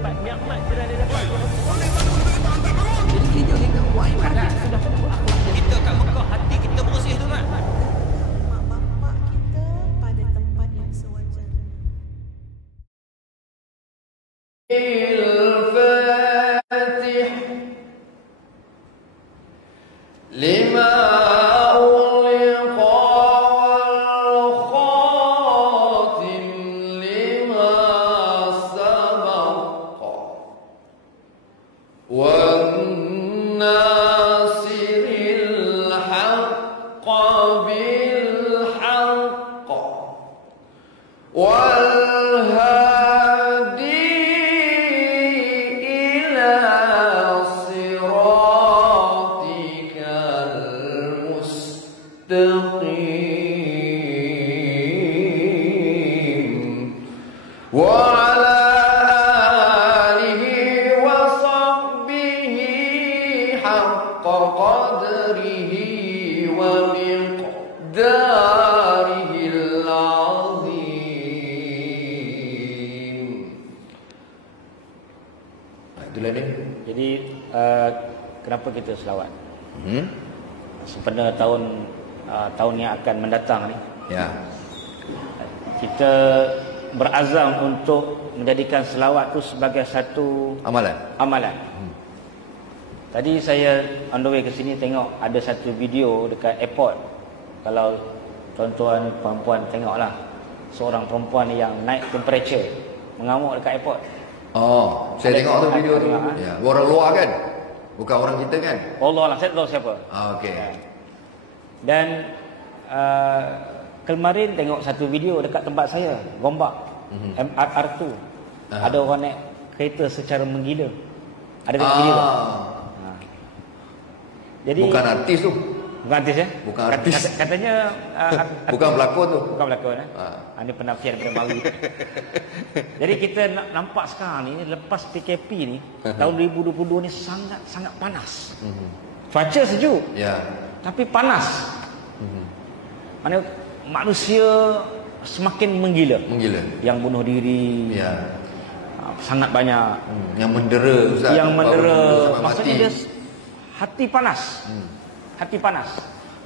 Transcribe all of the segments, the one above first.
dapat nikmat sudah dia dapat. Jadi kita buat ibadat. Sudah tentu akhlak kita kat Mekah, hati kita bersih tu kan. Mak-bapak kita pada tempat yang sewajarnya. الفاتح لما أغلق والخاتم لما سبق والناصر الحق بالحق والهادي إلى صراطك المستقيم وعلى آله وصحبه حق قدره ومقداره العظيم. Itulah dia. Jadi kenapa kita selawat? Pada tahun yang akan mendatang ni, Ya. kita berazam untuk menjadikan selawat tu sebagai satu Amalan. Tadi saya on the way ke sini tengok ada satu video dekat airport. Kalau tuan-tuan perempuan tengoklah, seorang perempuan yang naik temperature mengamuk dekat airport. Oh, saya tengok tu video tu. Ya, orang luar kan? Bukan orang kita kan? Allah lah, saya tahu siapa. Okey. Dan kemarin tengok satu video dekat tempat saya, Gombak, MRR2. Ada orang naik kereta secara menggila. Ada tengok video tu? Jadi Bukan artis tu. bukan artis ya? Bukan artis. Katanya Bukan pelakon tu. bukan pelakon eh. Ini penafian daripada Mawi. Jadi kita nampak sekarang ni lepas PKP ni, tahun 2022 ni sangat panas. Cuaca sejuk. Ya. Tapi panas. Mana manusia semakin menggila. Yang bunuh diri. Ya. Sangat banyak. Yang mendera Ustaz. Yang mendera. Sampai Maksudnya mati. dia hati panas. Hati panas.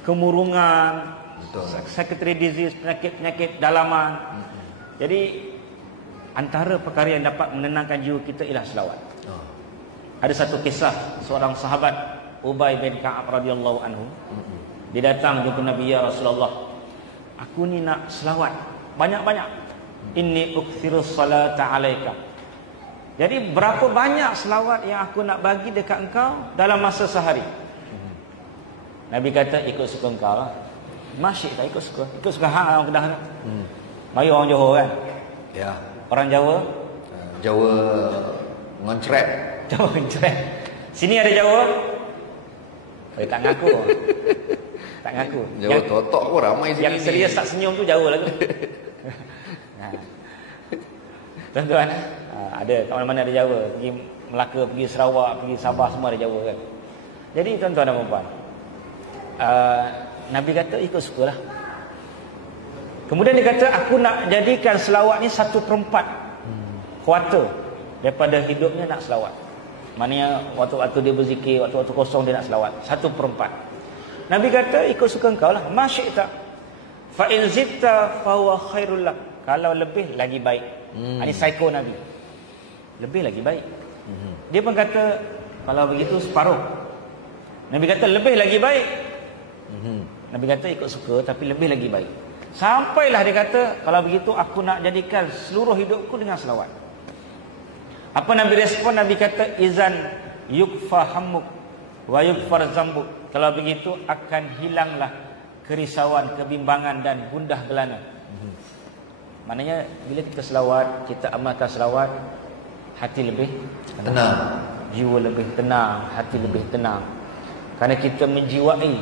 Kemurungan. Betul. Secondary disease, penyakit-penyakit dalaman. Jadi antara perkara yang dapat menenangkan jiwa kita ialah selawat. Ada satu kisah seorang sahabat Ubay bin Ka'ab radhiyallahu anhu. Dia datang jumpa Nabi, ya Rasulullah, aku ni nak selawat banyak-banyak. Inni ukthiru salata alaika. Jadi berapa banyak selawat yang aku nak bagi dekat engkau dalam masa sehari? Nabi kata, ikut suka engkau lah. Masyik tak ikut suka. Ikut suka hang orang Kedah kan. Mari orang Johor kan. Ya. Orang Jawa, Jawa ngoncret. Jawa kencret. Sini ada Jawa. Tak ngaku. Tak ngaku. Jawa totok pun ramai sini. Yang serius tak senyum tu Jawa lah tu. Tuan-tuan, ada kat mana-mana ada Jawa. Pergi Melaka, pergi Sarawak, pergi Sabah, semua ada Jawa kan. Jadi tuan-tuan dan puan, Nabi kata ikut sukalah. Kemudian dia kata, aku nak jadikan selawat ni 1/4 kuarter daripada hidupnya nak selawat. Maknanya waktu-waktu dia berzikir, waktu-waktu kosong dia nak selawat 1/4. Nabi kata ikut suka engkau lah. Masyikta fa in zidta fa huwa khairul lak. Kalau lebih lagi baik. Ini psycho Nabi. Lebih lagi baik. Dia pun kata kalau begitu separuh. Nabi kata lebih lagi baik. Nabi kata ikut suka tapi lebih lagi baik. Sampailah dia kata kalau begitu aku nak jadikan seluruh hidupku dengan selawat. Apa Nabi respon? Nabi kata izan yukfa hammuk wa yukfar zambuk. Kalau begitu akan hilanglah kerisauan, kebimbangan dan gundah gelana. Maknanya bila kita selawat, kita amalkan selawat, hati lebih Tenang. jiwa lebih tenang, hati lebih tenang. Kerana kita menjiwai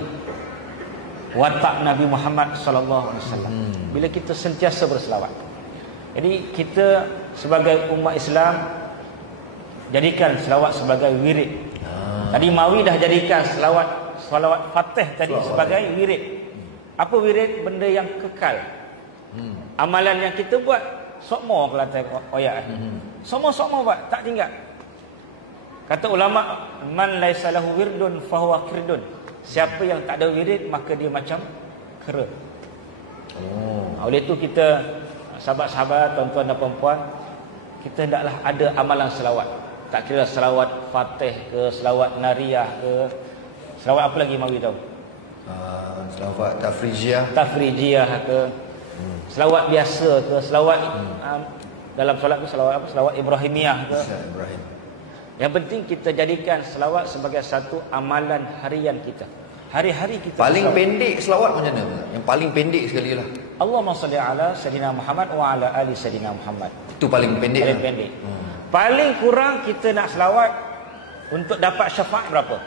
watak Nabi Muhammad sallallahu alaihi wasallam. Bila kita sentiasa berselawat. Jadi kita sebagai umat Islam jadikan selawat sebagai wirid. Tadi Mawi dah jadikan selawat Fatih tadi sebagai wirid. Apa wirid? Benda yang kekal. Amalan yang kita buat sokmo kelantai oyak. Sama-sama buat, tak tinggal. Kata ulama, man laisa lahu wirdun fahuwa kirdun. Siapa yang tak ada wirid maka dia macam kera. Oleh itu kita, sahabat-sahabat, tuan-tuan dan puan-puan, kita hendaklah ada amalan selawat. Tak kira selawat Fatih ke, selawat Nariyah ke, selawat apa lagi mawi tahu? Selawat Tafrijiyah ke, selawat biasa ke, selawat dalam solat ke selawat apa? Selawat Ibrahimiyah ke. Ibrahim. Yang penting kita jadikan selawat sebagai satu amalan harian kita. Hari-hari kita paling selawat. Pendek selawat macam mana? Yang paling pendek sekali lah. Allahumma salli ala Sayyidina Muhammad wa ala ali Sayyidina Muhammad. Itu paling pendek. Paling pendek. Paling kurang kita nak selawat untuk dapat syafaat berapa?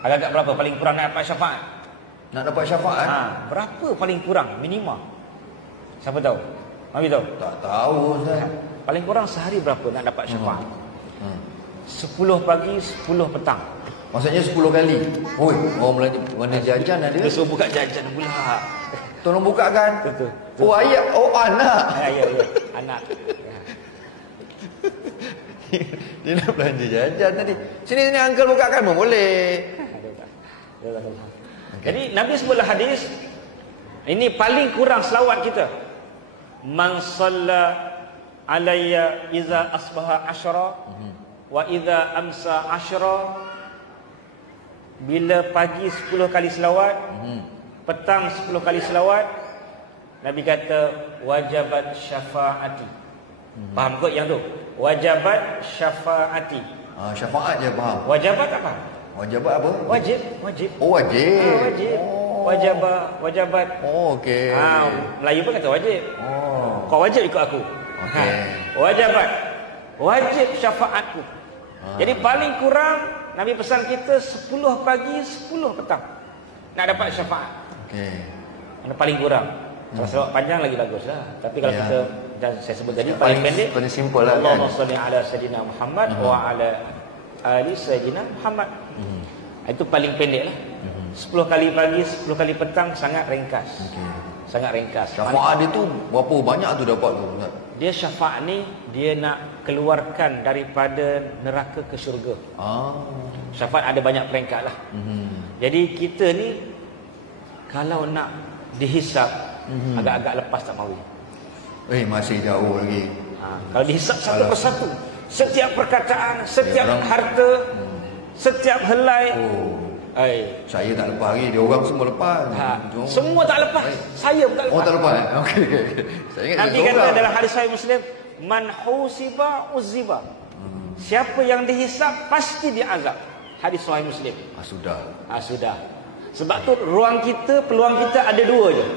Agak-agak berapa paling kurang nak dapat syafaat? Nak dapat syafaat? Berapa paling kurang minima? Siapa tahu? Mari tahu? Tak tahu Ustaz. Paling kurang sehari berapa nak dapat syafaat? 10 pagi, 10 petang. Maksudnya 10 kali. Oi, orang mana jajan ada? Dia suruh buka jajan pula. Tolong bukakan. Betul. Oh ayat, oh anak. Ya, anak. Dia nak belanja jajan tadi. Sini uncle bukakan pun boleh. Jadi Nabi sebutlah hadis, ini paling kurang selawat kita. Man shalla alayya iza asbaha asyra wa iza amsa asyra. Bila pagi 10 kali selawat, petang 10 kali selawat, Nabi kata wajabat syafaati. Faham kot yang tu? Wajabat syafaati. Syafaat je faham. Wajabat apa? Wajabat apa? Wajib. Oh wajib. Wajib. Wajabat. Oh okey. Melayu pun kata wajib. Kau wajib ikut aku. Okey. Wajabat. Wajib syafaatku. Jadi paling kurang Nabi pesan kita 10 pagi, 10 petang nak dapat syafaat. Okey. Mana paling kurang. Kalau selawat panjang lagi baguslah. Tapi kalau kita, dan saya sebut tadi paling pendek, paling simple lah. Allahumma salli ala Sayyidina Muhammad wa ala ali Sayyidina Muhammad. Itu paling pendek lah. 10 kali pagi, 10 kali petang, sangat ringkas. Sangat ringkas. Syafaat dia tu berapa banyak tu dapat tu? Dia syafaat ni dia nak keluarkan daripada neraka ke syurga. Syafaat ada banyak peringkat lah. Jadi kita ni kalau nak dihisap agak-agak lepas tak mahu. Masih jauh lagi. Kalau dihisap satu persatu, setiap perkataan, setiap harta, setiap helai. Saya tak lepas lagi, dia orang semua lepas. Semua tak lepas. Saya pun tak lepas. Oh tak lepas. Okey. Saya ingat Nabi kata dalam hadis Sahih Muslim, man husiba uziba. Siapa yang dihisap pasti diazab. Hadis Sahih Muslim. Sudah. Sebab tu ruang kita, peluang kita ada dua je.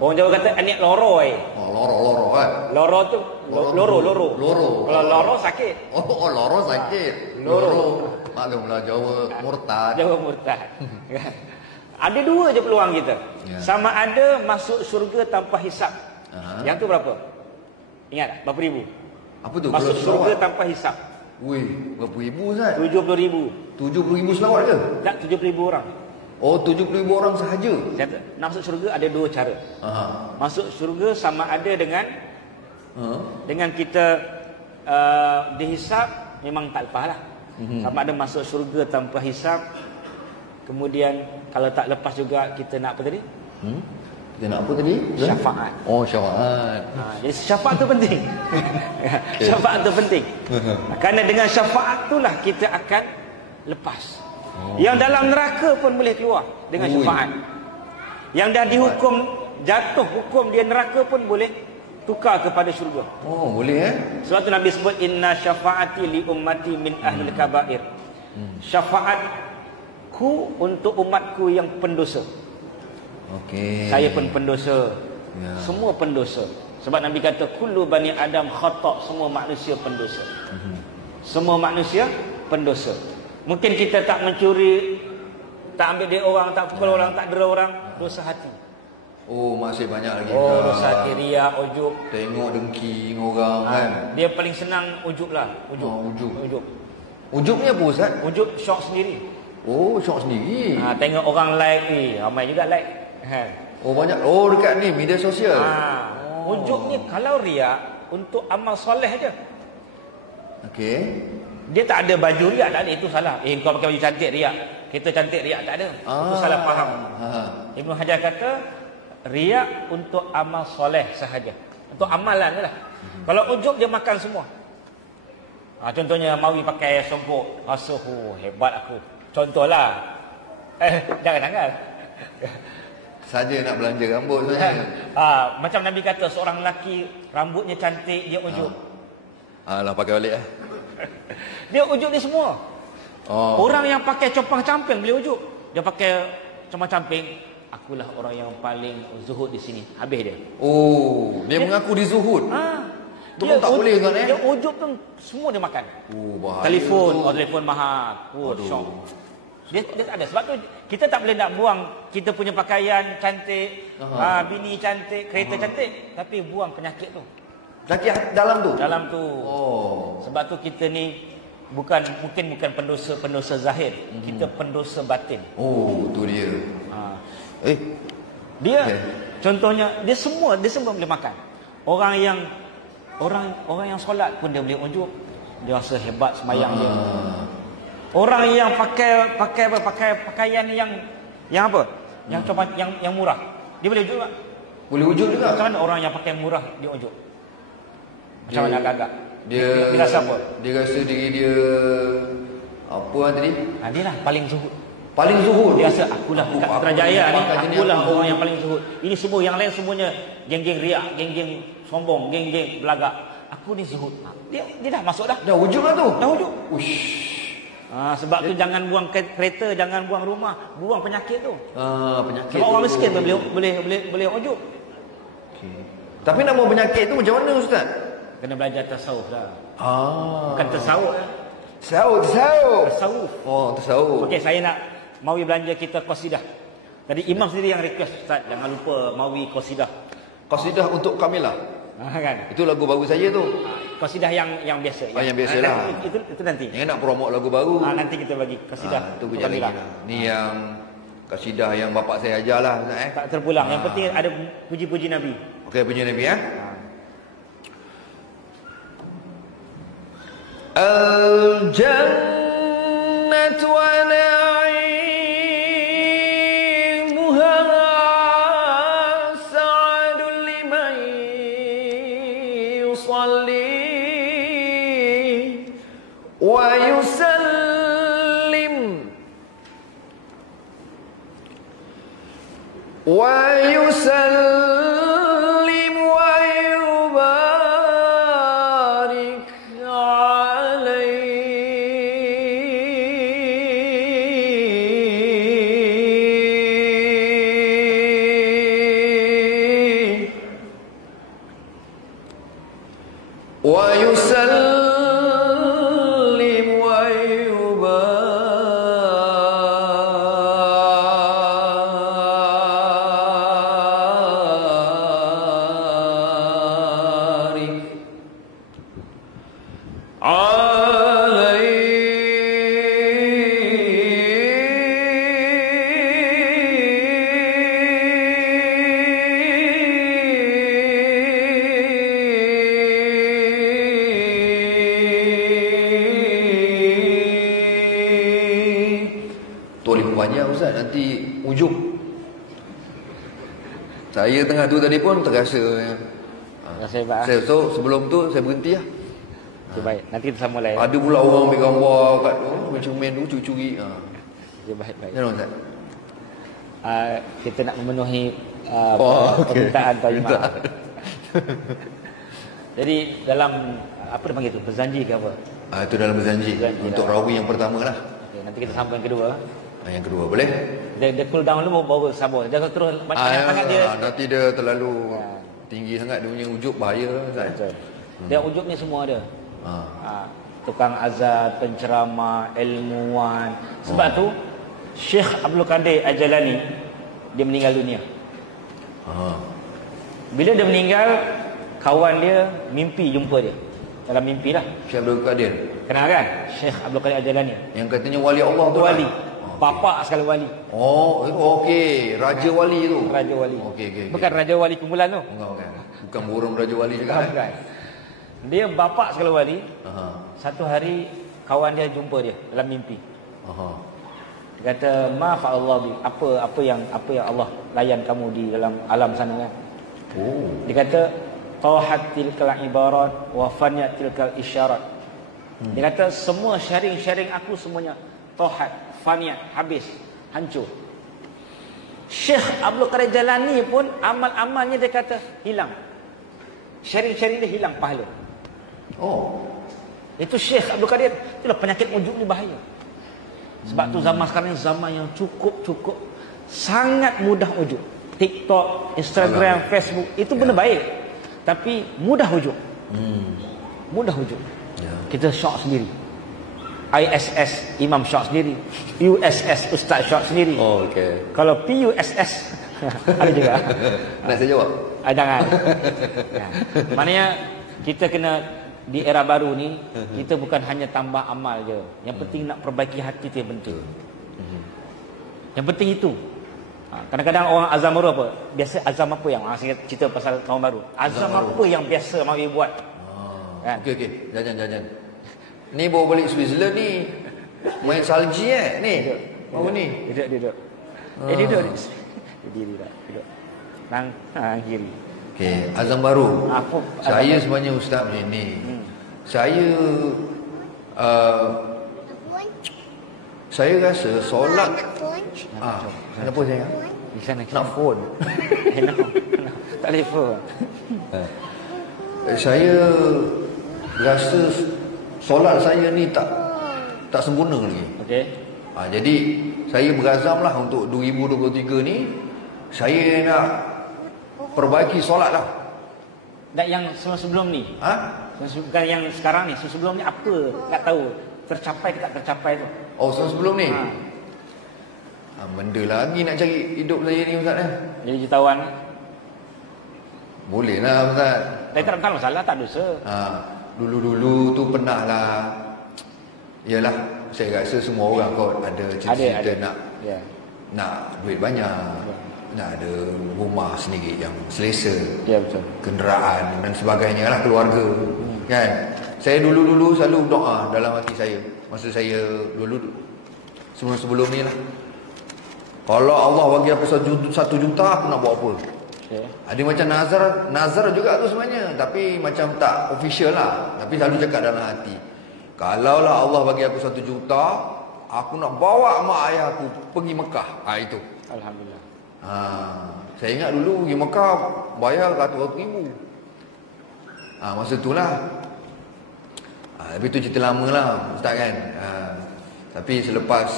Orang Jawa kata anik loro Loro kan. Loro tu loro. Kalau loro sakit. Loro sakit. Loro. Maklumlah Jawa murtad. Ada dua je peluang kita. Sama ada masuk syurga tanpa hisap. Yang tu berapa? Ingat berapa ribu? Apa tu? Masuk syurga tanpa hisap. Berapa ribu Ustaz? 70,000. 70,000 selawat ke? Tak, 70,000 orang. Oh, 70,000 orang sahaja. Nak masuk syurga ada dua cara. Masuk syurga sama ada dengan kita dihisap, memang tak lepas lah. Sama ada masuk syurga tanpa hisap. Kemudian kalau tak lepas juga kita nak apa tadi? Kita nak apa tadi? Syafaat. Oh, syafaat. Jadi syafaat tu penting. Syafaat tu penting. Kerana dengan syafaat itulah kita akan lepas. Yang dalam neraka pun boleh keluar dengan syafaat. Yang dah dihukum jatuh hukum dia neraka pun boleh tukar kepada syurga. Boleh Sebab tu Nabi sebut inna syafaati li ummati min ahlil kabair. Syafaatku untuk umatku yang pendosa. Saya pun pendosa. Semua pendosa. Sebab Nabi kata kullu bani Adam khata', semua manusia pendosa. Semua manusia pendosa. Mungkin kita tak mencuri, tak ambil duit orang, tak pukul orang, tak dera orang, dosa hati. Masih banyak lagi. Dosa hati, riak, ujub. Tengok dengki orang kan. Dia paling senang ujub lah. Ujub ni apa Ustaz? Ujub syok sendiri. Syok sendiri. Tengok orang like ni, ramai juga like. Banyak. Dekat ni media sosial. Ujub ni kalau riak, untuk amal soleh aja. Okey. Dia tak ada baju riak, tak ada, itu salah. Kau pakai baju cantik riak, kita cantik riak, tak ada. Itu salah faham. Ibnu Hajar kata riak untuk amal soleh sahaja, untuk amalan lah. Kalau ujub dia makan semua. Contohnya Mawi pakai sompok, rasa hebat aku. Contohlah. Jangan tanggal. Saja nak belanja rambut sebenarnya. Macam Nabi kata seorang lelaki rambutnya cantik dia ujub. Lah pakai balik Dia ujub ni semua. Orang yang pakai compang camping boleh ujub. Dia pakai compang camping, akulah orang yang paling zuhud di sini. Habis dia. Dia mengaku dia zuhud. Tu pun tak boleh kan Dia ujub tu semua dia makan. Bahaya. Telefon mahal. Syok. Dia tak ada. Sebab tu kita tak boleh nak buang kita punya pakaian cantik, bini cantik, kereta cantik, tapi buang penyakit tu. Penyakit dalam tu. Sebab tu kita ni bukan pendosa zahir, kita pendosa batin. Tu dia. Dia contohnya dia semua boleh makan. Orang yang solat pun dia boleh ujub. Dia rasa hebat sembahyang dia. Orang yang pakai pakaian yang apa? Yang coba yang murah. Dia boleh ujub tak? Boleh ujub juga. Macam mana orang yang pakai murah dia ujub? Macam mana agak-agak? Dia rasa apa? Dia rasa diri dia apa tadi? Dia lah paling zuhud. Paling zuhud. Dia rasa akulah kat Putrajaya ni, akulah orang yang paling zuhud. Ini semua yang lain semuanya geng-geng riak, geng-geng sombong, geng-geng belagak. Aku ni zuhud. Dia dah masuk dah. Dah ujub lah tu. Dah ujub. Sebab tu jangan buang kereta, jangan buang rumah, buang penyakit tu. Penyakit. Sebab orang miskin boleh ujub. Tapi nak buang penyakit tu macam mana ustaz? Kena belajar tasawuf dah. Bukan tasawuf. Tasawuf. Tasawuf. Okey, saya nak Mawi belanja kita qasidah. Tadi imam sendiri yang request, Ustaz, jangan lupa Mawi qasidah. Qasidah untuk Kamila. Kan? Itu lagu baru saya tu. Qasidah yang biasa. Yang biasalah. Itu nanti. Yang nak promote lagu baru. Nanti kita bagi qasidah tu kejap lagi. Ni yang qasidah yang bapak saya ajarlah Ustaz Tak terpulang. Yang penting ada puji-puji Nabi. Okey, puji Nabi ya. Al-jannatu wa na'imuha sa'adun liman yusalli wa yusallim wa yubarik Saya tengah tu tadi pun terasa so sebelum tu saya berhenti lah. Baik, nanti kita sambung lain. Ada pula orang ambil gambar kat macam main tu curi-curi. Baik. Jangan Ustaz. Kita nak memenuhi permintaan Tuan Imam. Jadi dalam apa dia panggil tu? Berzanji ke apa? Itu dalam berzanji untuk rawi yang pertama lah. Nanti kita sambung yang kedua. Yang kedua boleh? Dia cool down dulu baru sambung. Jangan terus banyak sangat dia. Nanti dia terlalu tinggi sangat dia punya ujub bahaya. Betul. Dia ujub ni semua ada. Tukang azan, penceramah, ilmuwan. Sebab tu Syekh Abdul Qadir Al-Jalani dia meninggal dunia. Bila dia meninggal, kawan dia mimpi jumpa dia. Dalam mimpi lah. Syekh Abdul Qadir. Kenal kan? Syekh Abdul Qadir Al-Jalani. Yang katanya wali Allah tu. Wali. Bapa sekali wali. Okey, raja wali tu. Raja wali. Okey. Bukan raja wali kumpulan tu. Bukan burung raja wali juga. Bukan. Dia bapa segala wali. Aha. Satu hari kawan dia jumpa dia dalam mimpi. Aha. Dia kata, "Ma fa'allah bi." Apa yang Allah layan kamu di dalam alam sana kan? Oh. Dia kata, "Tahat tilkal ibarat wa faniyat tilkal isyarat." Dia kata semua sharing aku semuanya tahat, faniyat, habis, hancur. Syekh Abdul Qadir Jalani pun amal-amalnya dia kata hilang. Sharing dia hilang pahala. Oh. Itu Syekh Abdul Qadir. Itulah penyakit ujub ni bahaya. Sebab tu zaman sekarang ni zaman yang cukup sangat mudah ujub. TikTok, Instagram, Facebook itu benda baik. Tapi mudah ujub. Mudah ujub. Ya. Kita syok sendiri. ISS Imam syok sendiri. USS Ustaz syok sendiri. Oh, okey. Kalau PUSS ada juga. Nak saya jawab? Jangan. Ya. Maknanya kita kena di era baru ni, kita bukan hanya tambah amal je. Yang penting nak perbaiki hati tu yang penting. Yang penting itu. Kadang-kadang orang azam baru apa? Biasa azam apa yang saya cerita pasal tahun baru. Azam apa yang biasa mari buat? Kan? Okey. Jangan. Ni bawa balik Switzerland ni. Main salji ni. Apa ni? Duduk. Duduk. Duduk. Nang kiri. Okey, azam baru. Apa? Saya sebenarnya ustaz macam ni. Saya rasa solat kenapa saya? Di sana nak phone. Telefon. Saya rasa solat saya ni tak sempurna lagi. Okey. Jadi saya berazamlah untuk 2023 ni saya nak perbaiki solat lah. Dan yang sebelum ni? Bukan yang sekarang ni. Sebelum ni apa? Tak tahu. Tercapai ke tak tercapai tu? Oh, sebelum ni? Benda lagi nak cari hidup saya ni Ustaz. Jadi jutawan. Boleh lah Ustaz. Tapi tak masalah, tak dosa. Dulu-dulu tu pernah lah. Yalah, saya rasa semua orang kot ada cerita nak duit banyak. Nak ada rumah sendiri yang selesa. Ya, betul. Kenderaan dan sebagainya lah, keluarga. Kan? Saya dulu selalu berdoa dalam hati saya. Masa saya dulu sebelum ni lah. Kalau Allah bagi aku 1 juta, aku nak buat apa? Okay. Ada macam nazar juga tu sebenarnya, tapi macam tak official lah. Tapi selalu cakap dalam hati, kalaulah Allah bagi aku 1 juta, aku nak bawa mak ayah aku pergi Mekah. Itu. Alhamdulillah. Saya ingat dulu pergi Mekah bayar ratus-ratus ribu. Masa tu lah. Tapi tu cerita lama lah Ustaz kan. Tapi selepas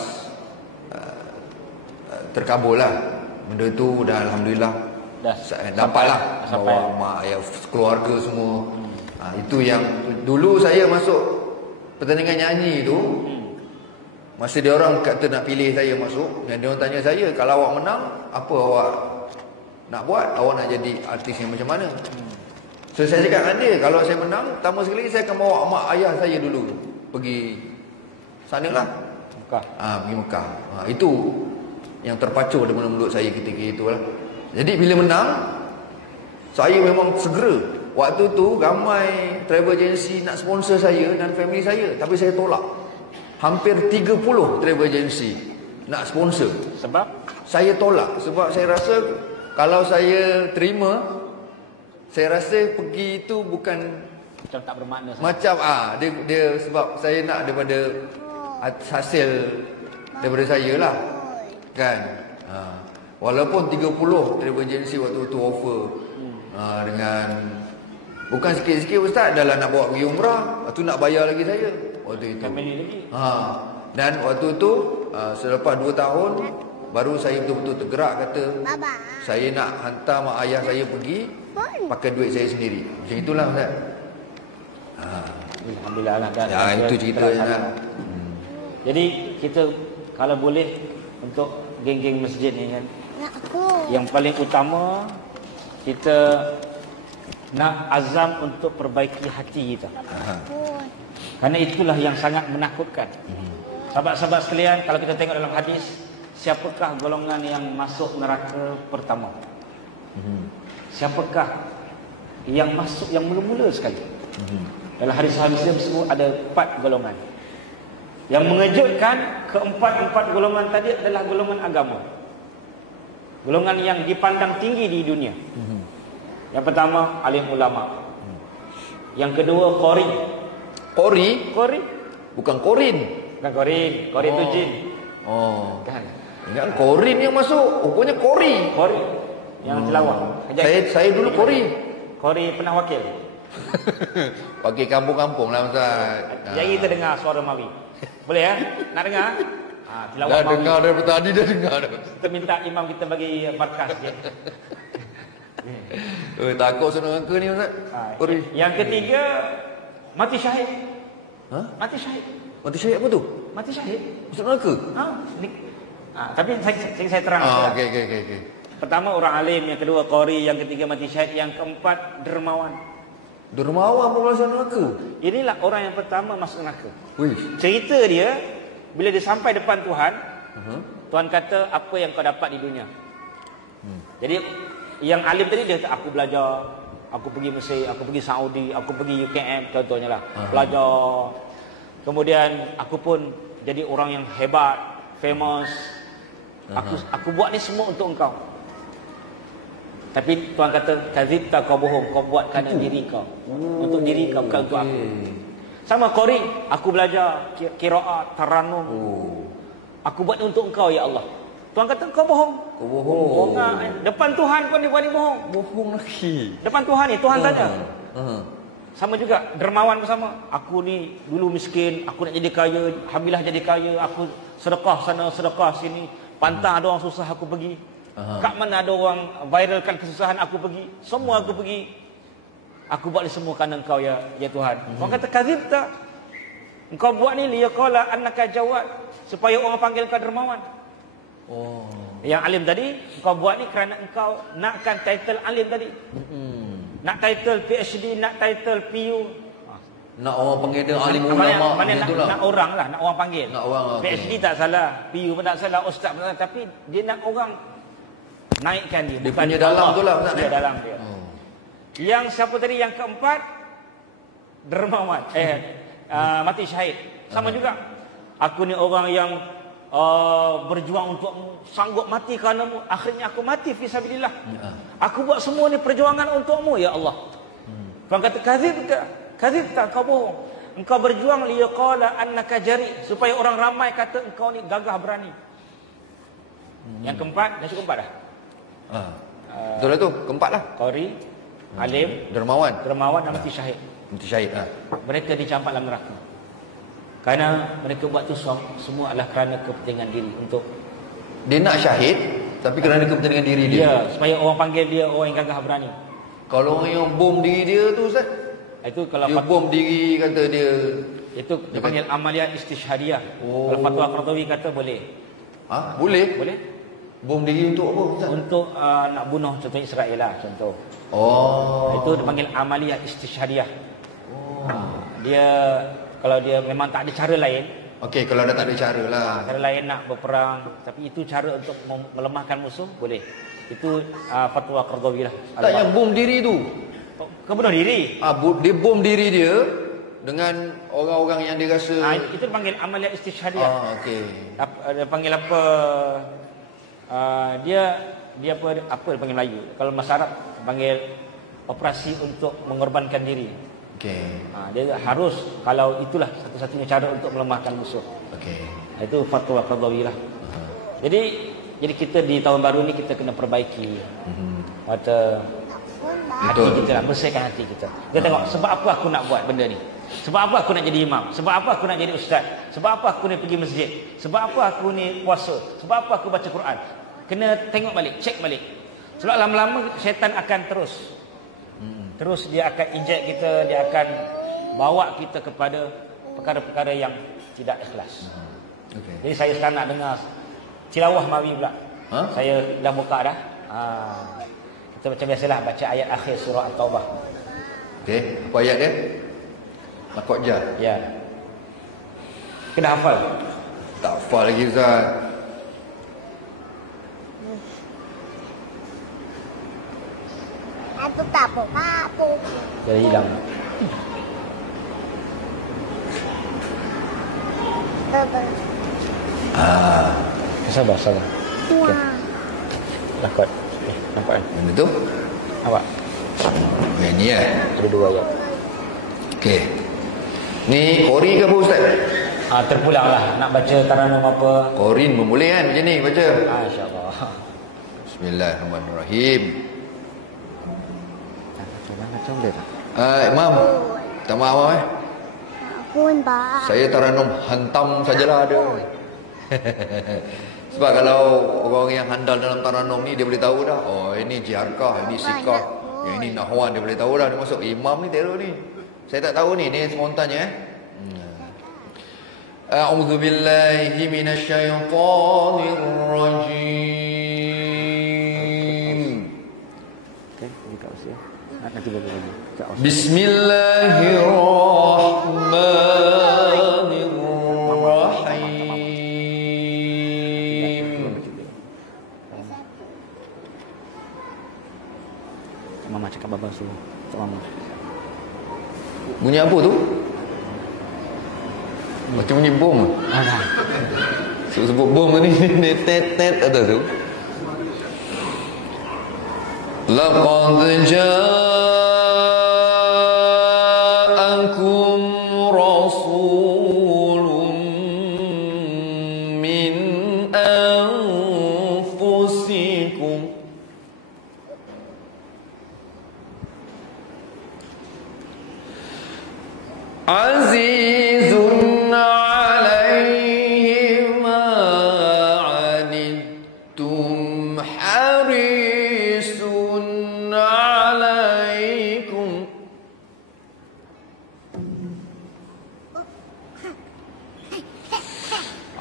terkabul lah benda tu, dah Alhamdulillah dapat lah bawa mak ayah keluarga semua. Itu yang dulu saya masuk pertandingan nyanyi tu. Masa dia orang kata nak pilih saya masuk, dan dia orang tanya saya, kalau awak menang, apa awak nak buat? Awak nak jadi artis yang macam mana? So saya cakap dengan dia, kalau saya menang, pertama sekali saya akan bawa mak ayah saya dulu pergi sana lah, Mekah. Pergi Mekah. Itu yang terpacu dalam mulut saya ketika itu lah. Jadi bila menang, saya memang segera. Waktu tu ramai travel agency nak sponsor saya dan family saya, tapi saya tolak. Hampir 30 travel agency nak sponsor. Sebab? Saya tolak. Sebab saya rasa kalau saya terima, saya rasa pergi itu bukan macam tak bermakna. Macam dia sebab saya nak daripada hasil daripada saya lah. Kan? Walaupun 30 travel agency waktu tu offer dengan bukan sikit-sikit Ustaz, dah lah nak bawa pergi umrah, lepas tu nak bayar lagi saya waktu itu. Dan waktu tu selepas 2 tahun baru saya betul-betul tergerak, kata saya nak hantar mak ayah saya pergi pakai duit saya sendiri. Macam itulah Ustaz. Alhamdulillah lah. Itu ceritanya. Jadi kita kalau boleh untuk geng-geng masjid ni kan, yang paling utama kita nak azam untuk perbaiki hati kita. Kerana itulah yang sangat menakutkan. Sahabat-sahabat sekalian, kalau kita tengok dalam hadis, siapakah golongan yang masuk neraka pertama? Siapakah yang masuk yang mula-mula sekali? Dalam hadis-hadis tersebut ada 4 golongan. Yang mengejutkan, keempat golongan tadi adalah golongan agama. Golongan yang dipandang tinggi di dunia. Yang pertama, alim ulama. Yang kedua, qori. Qori? Qori? Bukan korin. Bukan korin. Korin itu jin. Oh. Kan? Ingat korin yang masuk. Rupanya kori. Qori. Yang tilawah. Saya dulu kori. Qori pernah wakil. Pakai kampung-kampung lah Ustaz. Jadi kita dengar suara Mawi. Boleh ya? Nak dengar? Tilawah Dah Mawi. dengar dari tadi dah dengar dah. Kita minta imam kita bagi markas dia. Takut sana neraka ni Ustaz. Kori. Yang ketiga, mati syahid. Ha? Mati syahid. Mati syahid apa tu? Mati syahid. Masuk neraka? Tapi saya terang. Okey. Pertama orang alim, yang kedua qori, yang ketiga mati syahid, yang keempat dermawan. Dermawan pun masuk neraka. Inilah orang yang pertama masuk neraka. Wih. Cerita dia bila dia sampai depan Tuhan, Tuhan kata apa yang kau dapat di dunia. Jadi yang alim tadi dia kata aku belajar, aku pergi Mesir, aku pergi Saudi, aku pergi UKM contohnya lah. Belajar. Kemudian aku pun jadi orang yang hebat, famous. Aku buat ni semua untuk engkau. Tapi Tuhan kata, kadzibta, kau bohong, kau buat kerana diri kau. Untuk diri kau, bukan untuk aku. Sama qori, aku belajar qiraat, tarannum. Aku buat untuk engkau ya Allah. Tuhan kata kau bohong. Kau bohong. Depan Tuhan pun dia buat bohong. Bohong lagi. Depan Tuhan ni, Tuhan tanya. Sama juga dermawan bersama. Aku ni dulu miskin, aku nak jadi kaya, alhamdulillah jadi kaya, aku sedekah sana, sedekah sini. Pantang ada orang susah aku pergi. Kat mana ada orang viralkan kesusahan aku pergi. Semua aku pergi. Aku buat ni semua kerana engkau ya Tuhan. Orang kata kadzibta. Engkau buat ni liyaqala annaka jawad, supaya orang panggil kau dermawan. Yang alim tadi engkau buat ni kerana engkau nakkan title alim tadi. Nak title PhD, nak title PU. Nak orang panggil dia alim ulama. Nak orang lah, nak orang panggil. Nak orang, PhD tak salah, PU pun tak salah, ustaz pun tak salah, tapi dia nak orang naikkan dia. Dia punya dalam tu lah Ustaz. Dia dalam dia. Yang siapa tadi yang keempat? Dermawan. Mati syahid. Sama juga. Aku ni orang yang berjuang untukmu, sanggup mati karenamu, akhirnya aku mati fi sabilillah. Aku buat semua ni perjuangan untukmu ya Allah. Tuhan kata kadzibta, kau bohong. Engkau berjuang liyaqala annaka jari, supaya orang ramai kata engkau ni gagah berani. Yang keempat, dah cukup empat dah. Betul lah tu, keempat lah. Qori, alim, dermawan dan mati syahid. Mati syahid. Mereka dicampak dalam neraka. Kerana mereka buat tu semua adalah kerana kepentingan diri untuk dia nak syahid, tapi kerana kepentingan diri dia. Ya, supaya orang panggil dia orang yang gagah berani. Kalau orang yang bom diri dia tu Ustaz, itu kalau dia bom diri kata dia, itu dipanggil amaliyah istishhadiyah. Kalau fatwa Qaradawi kata boleh. Boleh? Boleh. Bom diri untuk apa Ustaz? Untuk nak bunuh contoh Israel lah contoh. Itu dipanggil amaliyah istishhadiyah. Dia kalau dia memang tak ada cara lain. Okey, kalau dah tak ada cara lah. Cara lain nak berperang, tapi itu cara untuk melemahkan musuh, boleh. Itu fatwa Qaradawi lah. Tak yang bom diri tu. Kau bunuh diri. Dia bom diri dia dengan orang-orang yang dia rasa. Itu dipanggil amaliyah istishhadiyah. Okey. Dia panggil apa? Dia apa dia panggil Melayu? Kalau masyarakat panggil operasi untuk mengorbankan diri. Okey. Dia harus, kalau itulah satu-satunya cara untuk melemahkan musuh. Okey. Itu fatwa Qaradawi lah. Jadi kita di tahun baru ni kita kena perbaiki pada hati kita lah, bersihkan hati kita. Kita tengok sebab apa aku nak buat benda ni. Sebab apa aku nak jadi imam? Sebab apa aku nak jadi ustaz? Sebab apa aku ni pergi masjid? Sebab apa aku ni puasa? Sebab apa aku baca Quran? Kena tengok balik, cek balik. Sebab lama-lama syaitan akan terus dia akan injek kita, dia akan bawa kita kepada perkara-perkara yang tidak ikhlas. Jadi saya sekarang nak dengar tilawah Mawi pula. Saya dah buka dah. Kita macam biasalah baca ayat akhir surah At-Taubah. Okey, apa ayat dia? Al-Qajjah. Ya. Kena hafal. Tak hafal lagi Ustaz. Aku tak apa. Jadi hilang. Sabar. Okey. Lakot. Nampak kan? Yang itu? Nampak? Yang ni Ada 2 ayat. Okey. Ni Qori ke apa Ustaz? Terpulang lah. Nak baca Taranum apa? Qorin pun boleh kan macam ni baca. InsyaAllah. Bismillahirrahmanirrahim. Macam boleh tak? Imam. Tak maaf Pun Pak. Saya Taranum hantam sajalah ada. Sebab kalau orang yang handal dalam Taranum ni dia boleh tahu dah. Oh ini Jiharkah, ini Sikah, yang ini Nahwan dia boleh tahu dah. Dia masuk imam ni teruk ni. Saya tak tahu ni spontannya A'udzu billahi minasyaitonir rajim. Okey, buka usia. Nanti bagi lagi. Bismillahirrahmanirrahim. Mama cakap baba suruh. Tak mama. Bunyi apa tu? Macam bunyi bom. Sebut bom ni tet ada tu. Laqad ja'akum rasulun min anfusikum azizun alaihi ma anittum harisun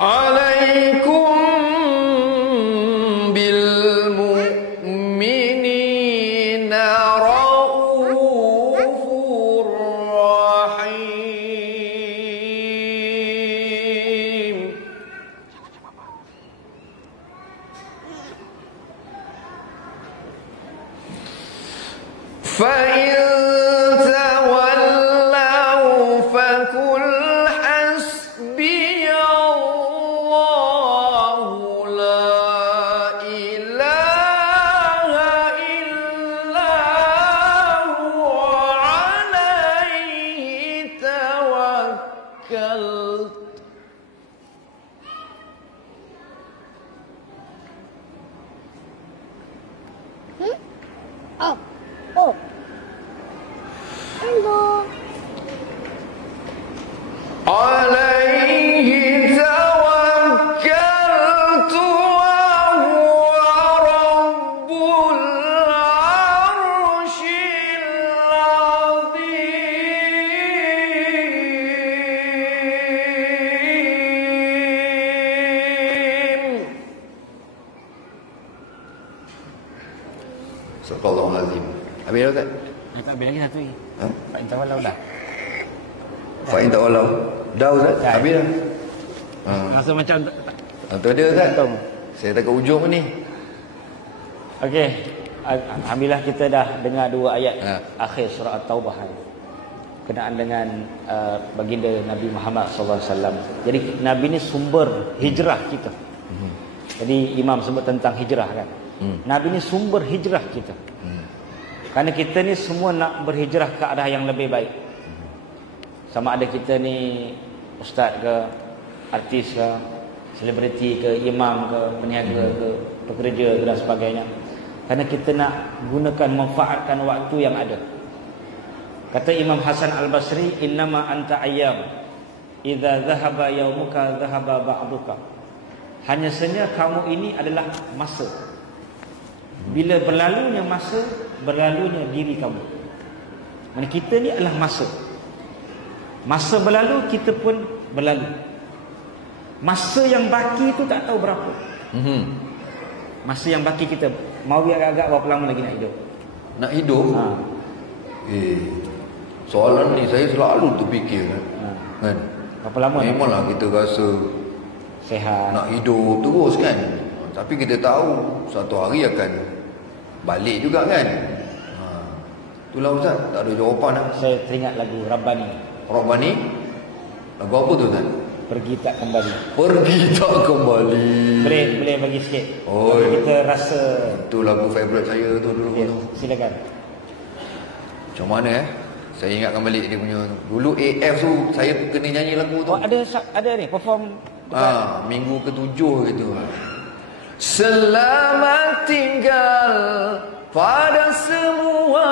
alaikum bil mu'minina raufur rahim. فإن تولوا فقل حسبي الله لا إله إلا هو عليه توكلت Hello. عليه توكلت وهو رب العرش العظيم. Astagfirullahalazim. Habis dah tak? Tak habis lagi satu lagi. Pak Intan walau dah. Fa'in ta'alau. Dah Ustaz? Dah. Habis dah? Rasa macam Tu ada Ustaz? Saya tak ke ujung ni. Okey. Alhamdulillah kita dah dengar 2 ayat akhir surah At-Taubah ni. Kenaan dengan baginda Nabi Muhammad SAW. Jadi Nabi ni sumber hijrah kita. Jadi Imam sebut tentang hijrah kan. Nabi ni sumber hijrah kita. Kerana kita ni semua nak berhijrah ke arah yang lebih baik. Sama ada kita ni ustaz ke, artis ke, selebriti ke, imam ke, peniaga ke, pekerja ke dan sebagainya. Kerana kita nak gunakan manfaatkan waktu yang ada. Kata Imam Hasan Al-Basri, innama anta ayyam idza dhahaba yaumuka dhahaba ba'duka. Hanya saja kamu ini adalah masa. Bila berlalunya masa, berlalunya diri kamu. Maksudnya kita ni adalah masa. Masa berlalu, kita pun berlalu. Masa yang baki tu tak tahu berapa. Masa yang baki kita, mau agak-agak berapa lama lagi nak hidup? Nak hidup? Soalan ni saya selalu terfikir kan. Berapa lama? Memanglah kita rasa sehat, nak hidup terus kan. Tapi kita tahu satu hari akan balik juga kan. Itulah Ustaz, tak ada jawapan lah. Saya teringat lagu Rabbani. Rabbani? Lagu apa tu Ustaz? Pergi tak kembali. Pergi tak kembali. Boleh bagi sikit. Oh, kita rasa itu lagu favourite saya tu dulu. Ya, silakan. Macam mana Saya ingatkan balik dia punya. Dulu AF tu saya kena nyanyi lagu tu. Oh, ada ni perform minggu ke-7 gitu. Selamat tinggal pada semua,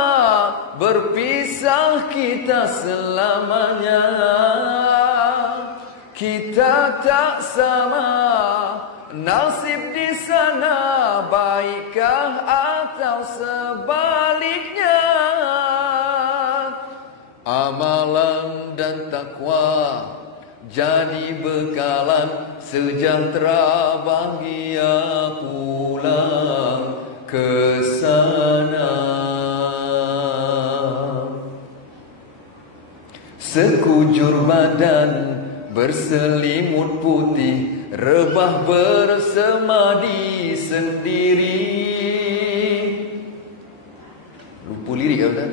berpisah kita selamanya. Kita tak sama, nasib di sana, baikkah atau sebaliknya. Amalan dan takwa jadi bekalan, sejahtera bahagia pulang ke sana. Sekujur badan berselimut putih, rebah bersemadi sendiri. Lupa lirik apa tak?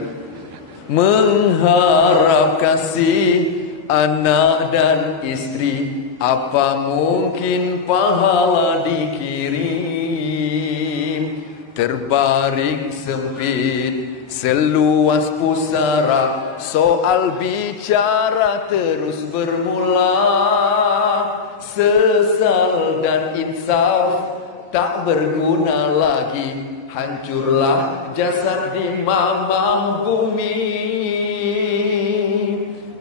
Mengharap kasih anak dan istri, apa mungkin pahala dikirim. Terbaring sempit seluas pusara, soal bicara terus bermula. Sesal dan insaf tak berguna lagi, hancurlah jasad di mamah bumi.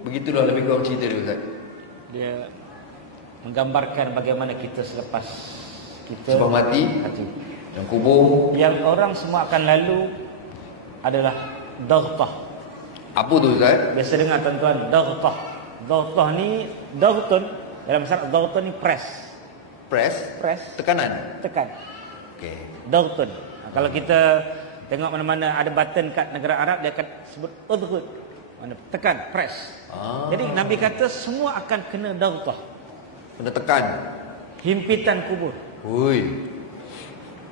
Begitulah lebih kurang cerita dia, Ustaz. Dia menggambarkan bagaimana kita selepas kita mati dan kubur. Yang orang semua akan lalu adalah daghtah. Apa tu, Ustaz? Biasa dengar tuan-tuan, daghtah. Daghtah ni, daghtun dalam bahasa daghtun ni press. Tekanan. Tekan. Okey. Daghtun. Kalau kita tengok mana-mana ada button kat negara Arab, dia akan sebut udhud. Mana tekan, press. Jadi Nabi kata semua akan kena daghtah. Kena tekan. Himpitan kubur. Ui.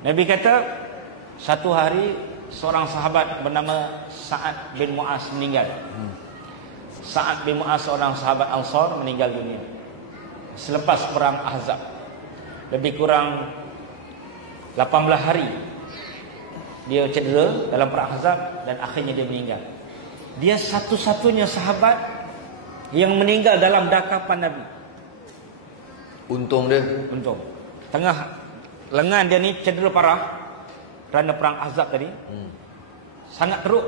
Nabi kata satu hari seorang sahabat bernama Sa'ad bin Mu'az meninggal. Sa'ad bin Mu'az seorang sahabat Ansar meninggal dunia selepas perang Ahzab. Lebih kurang 18 hari dia cedera dalam perang Ahzab dan akhirnya dia meninggal. Dia satu-satunya sahabat yang meninggal dalam dakapan Nabi. Untung dia. Untung. Tengah lengan dia ni cedera parah kerana perang Ahzab tadi. Sangat teruk.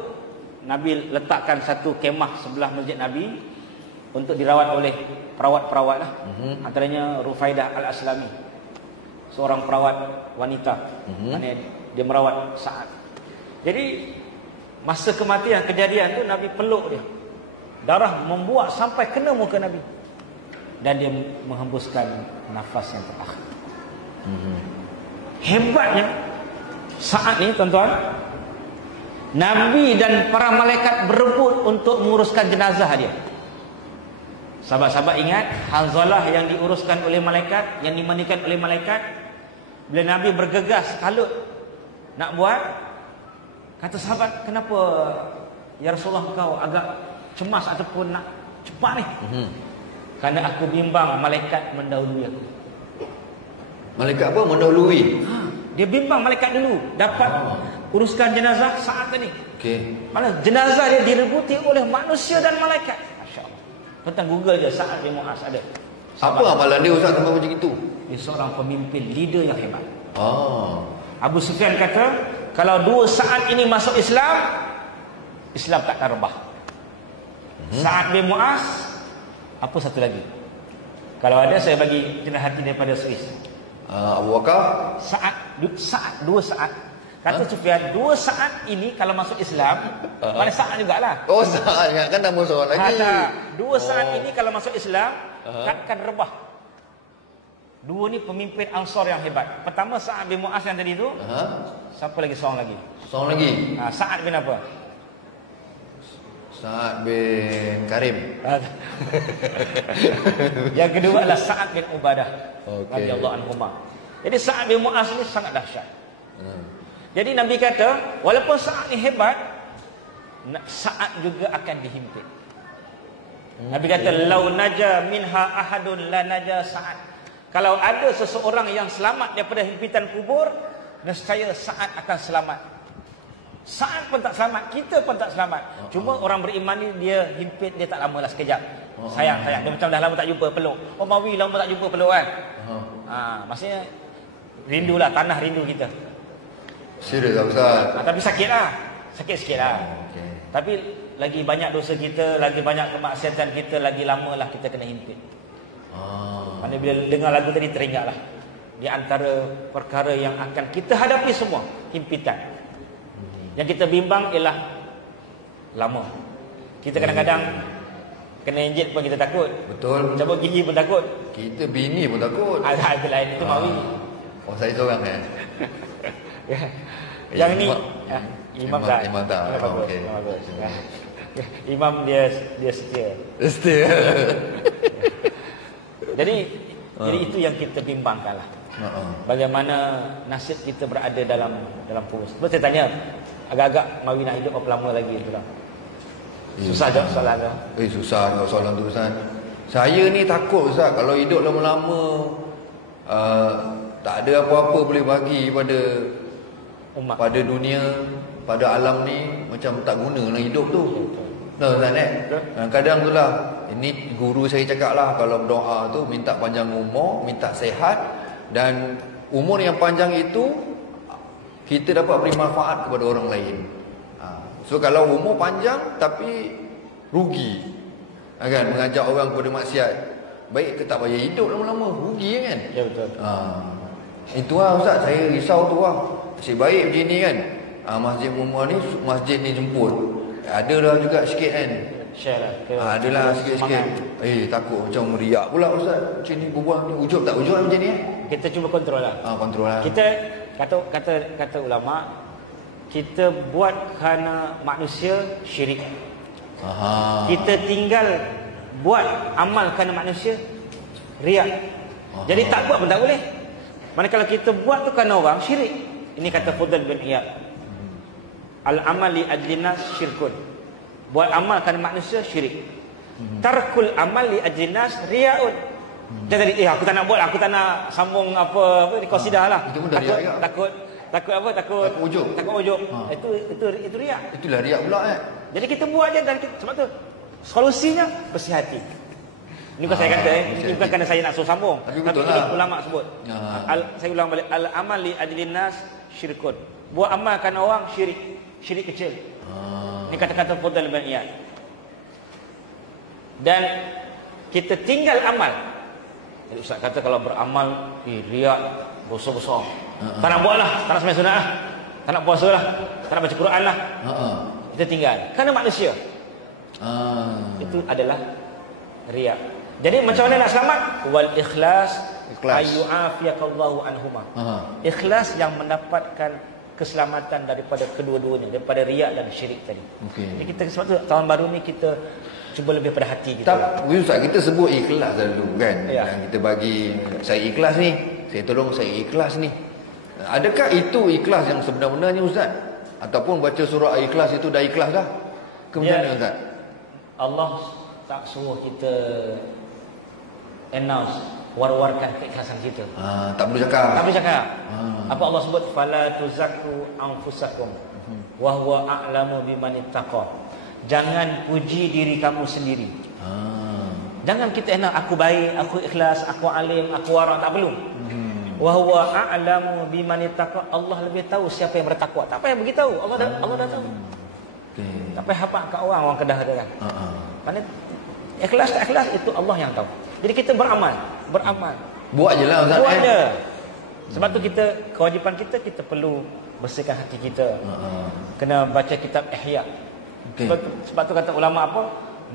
Nabi letakkan satu kemah sebelah masjid Nabi untuk dirawat oleh perawat-perawat lah. Antaranya Rufaidah Al-Aslami, seorang perawat wanita. Maknanya dia merawat Sa'ad. Jadi masa kematian, kejadian tu Nabi peluk dia. Darah membuak sampai kena muka Nabi. Dan dia menghembuskan nafas yang terakhir. Hebatnya saat ni tuan-tuan, Nabi dan para malaikat berebut untuk menguruskan jenazah dia. Sahabat-sahabat ingat Hanzalah yang diuruskan oleh malaikat, yang dimandikan oleh malaikat. Bila Nabi bergegas kalut nak buat, kata sahabat, kenapa ya Rasulullah kau agak cemas ataupun nak cepat ni? Kerana aku bimbang malaikat mendahului aku. Malaikat apa mendahului? Dia bimbang malaikat dulu dapat uruskan jenazah saat tadi. Okey. Malah jenazah dia direbuti oleh manusia dan malaikat. Masya-Allah. Tentang Google je Sa'ad bin Mu'az ada. Apa amalan dia, Ustaz, sampai macam itu? Dia seorang pemimpin, leader yang hebat. Abu Sufyan kata, kalau dua Sa'ad ini masuk Islam, Islam tak akan rebah. Sa'ad bin Mu'az, apa satu lagi? Kalau ada saya bagi cenah hati daripada Swiss. Abu Bakar, dua Sa'ad. Kata Sufyan, dua Sa'ad ini kalau masuk Islam, mana Sa'ad jugalah. Oh, Sa'ad kan nama seorang lagi. Dua Sa'ad ini kalau masuk Islam, takkan rebah. Dua ni pemimpin Ansar yang hebat. Pertama Sa'ad bin Mu'az yang tadi tu. Siapa lagi seorang lagi? Seorang lagi. Sa'ad bin apa? Sa'ad bin Karim. Yang kedua adalah Sa'ad bin Ubadah. Radhiyallahu anhu. Jadi Sa'ad bin Mu'az ni sangat dahsyat. Jadi Nabi kata, walaupun Sa'ad ni hebat, Sa'ad juga akan dihimpit. Nabi kata lau naja minha ahadun la naja Sa'ad. Kalau ada seseorang yang selamat daripada himpitan kubur, nescaya Sa'ad akan selamat. Sa'ad pun tak selamat, kita pun tak selamat. Cuma orang beriman ni dia himpit, dia tak lamalah sekejap. Sayang. Dia macam dah lama tak jumpa, peluk. Oh Mawi lama tak jumpa, peluk kan. Maksudnya rindulah, tanah rindu kita. Serius tak Ustaz? Tapi sakit sikit lah. Tapi lagi banyak dosa kita, lagi banyak kemaksiatan kita, lagi lamalah kita kena himpit. Mana bila dengar lagu tadi teringatlah, di antara perkara yang akan kita hadapi semua, himpitan. Yang kita bimbang ialah lama. Kita kadang-kadang kena injek pun kita takut. Betul. Cabut gigi pun takut. Kita bini pun takut. Ada lain itu Mawi. Oh saya seorang kan? Yang ni Imam tak. Okey. Imam dia setia. Jadi itu yang kita bimbangkanlah. Bagaimana nasib kita berada dalam purus. Sebab saya tanya, agak-agak Mawi nak hidup berapa lama lagi itulah. Susah jawab soalan tu. Susah jawab soalan tu Ustaz. Saya ni takut Ustaz kalau hidup lama-lama tak ada apa-apa boleh bagi pada umat, pada dunia, pada alam ni, macam tak guna lah hidup tu. Nah Ustaz kadang-kadang tu lah, ini guru saya cakap lah, kalau berdoa tu minta panjang umur, minta sehat, dan umur yang panjang itu kita dapat beri manfaat kepada orang lain. So kalau umur panjang tapi rugi, kan, mengajak orang kepada maksiat, baik ke tak payah hidup lama-lama, rugi kan. Ya betul. Itu lah Ustaz, saya risau tu lah. Asyik baik macam ni kan, masjid Umar ni, masjid ni jemput, ada lah juga sikit kan, share lah. Adalah sikit-sikit. Takut macam meriak pula Ustaz. Macam ni berbual ni, ujub tak ujub macam ni Kita cuba kontrol lah. Kontrol lah. Kita kata ulama, kita buat kerana manusia syirik. Kita tinggal buat amal kerana manusia riak. Jadi tak buat pun tak boleh. Manakala kita buat tu kerana orang, syirik. Ini kata Fudail bin Iyad. Al-amal li ajlinas syirkun. Buat amal kerana manusia syirik. Tarkul amal li ajlinas riaun. Dia tadi aku tak nak buat, aku tak nak sambung apa ni qasidah lah. Itu pun dah riak juga. Takut ujub. Itu riak. Itulah riak pula Jadi kita buat je, dan sebab tu solusinya bersih hati. Ini bukan saya kata ini bukan kerana saya nak suruh sambung, tapi ini ulama sebut. Saya ulang balik, al-amal li ajlin nas syirkun. Buat amal kerana orang syirik kecil. Ini kata-kata Fudail bin Iyad. Dan kita tinggal amal. Jadi Ustaz kata kalau beramal riak, dosa besar. Tak nak buat lah, tak nak sembahyang sunat lah, tak nak puasa lah, tak nak baca Quran lah. Kita tinggal kerana manusia. Itu adalah riak. Jadi macam mana nak selamat? Wal ikhlas ayyu'afiyakallahu anhuma. Ikhlas yang mendapatkan keselamatan daripada kedua-duanya, daripada riak dan syirik tadi. Jadi kita sebab tu tahun baru ni kita cuba lebih pada hati kita. Ustaz, kita sebut ikhlas dulu kan. Yang kita bagi, saya ikhlas ni, saya tolong saya ikhlas ni. Adakah itu ikhlas yang sebenar-benarnya Ustaz? Ataupun baca surah ikhlas itu dah ikhlas dah? Kemudian Ustaz? Allah tak suruh kita announce, war-warkan keikhlasan kita. Tak perlu cakap. Apa Allah sebut? Fala tuzakku anfusakum wa huwa a'lamu biman ittaqa. Jangan puji diri kamu sendiri. Jangan kita announce aku baik, aku ikhlas, aku alim, aku wara', tak perlu. Wa huwa a'lamu biman ittaqa. Allah lebih tahu siapa yang bertakwa. Tak payah beritahu. Allah dah tahu. Tak payah hafal kat orang Kedah tu kan. Mana ikhlas tak ikhlas itu Allah yang tahu. Jadi kita beramal. Buat je lah Ustaz. Buat je. Sebab tu kewajipan kita perlu bersihkan hati kita. Kena baca kitab Ihya. Sebab tu kata ulama apa?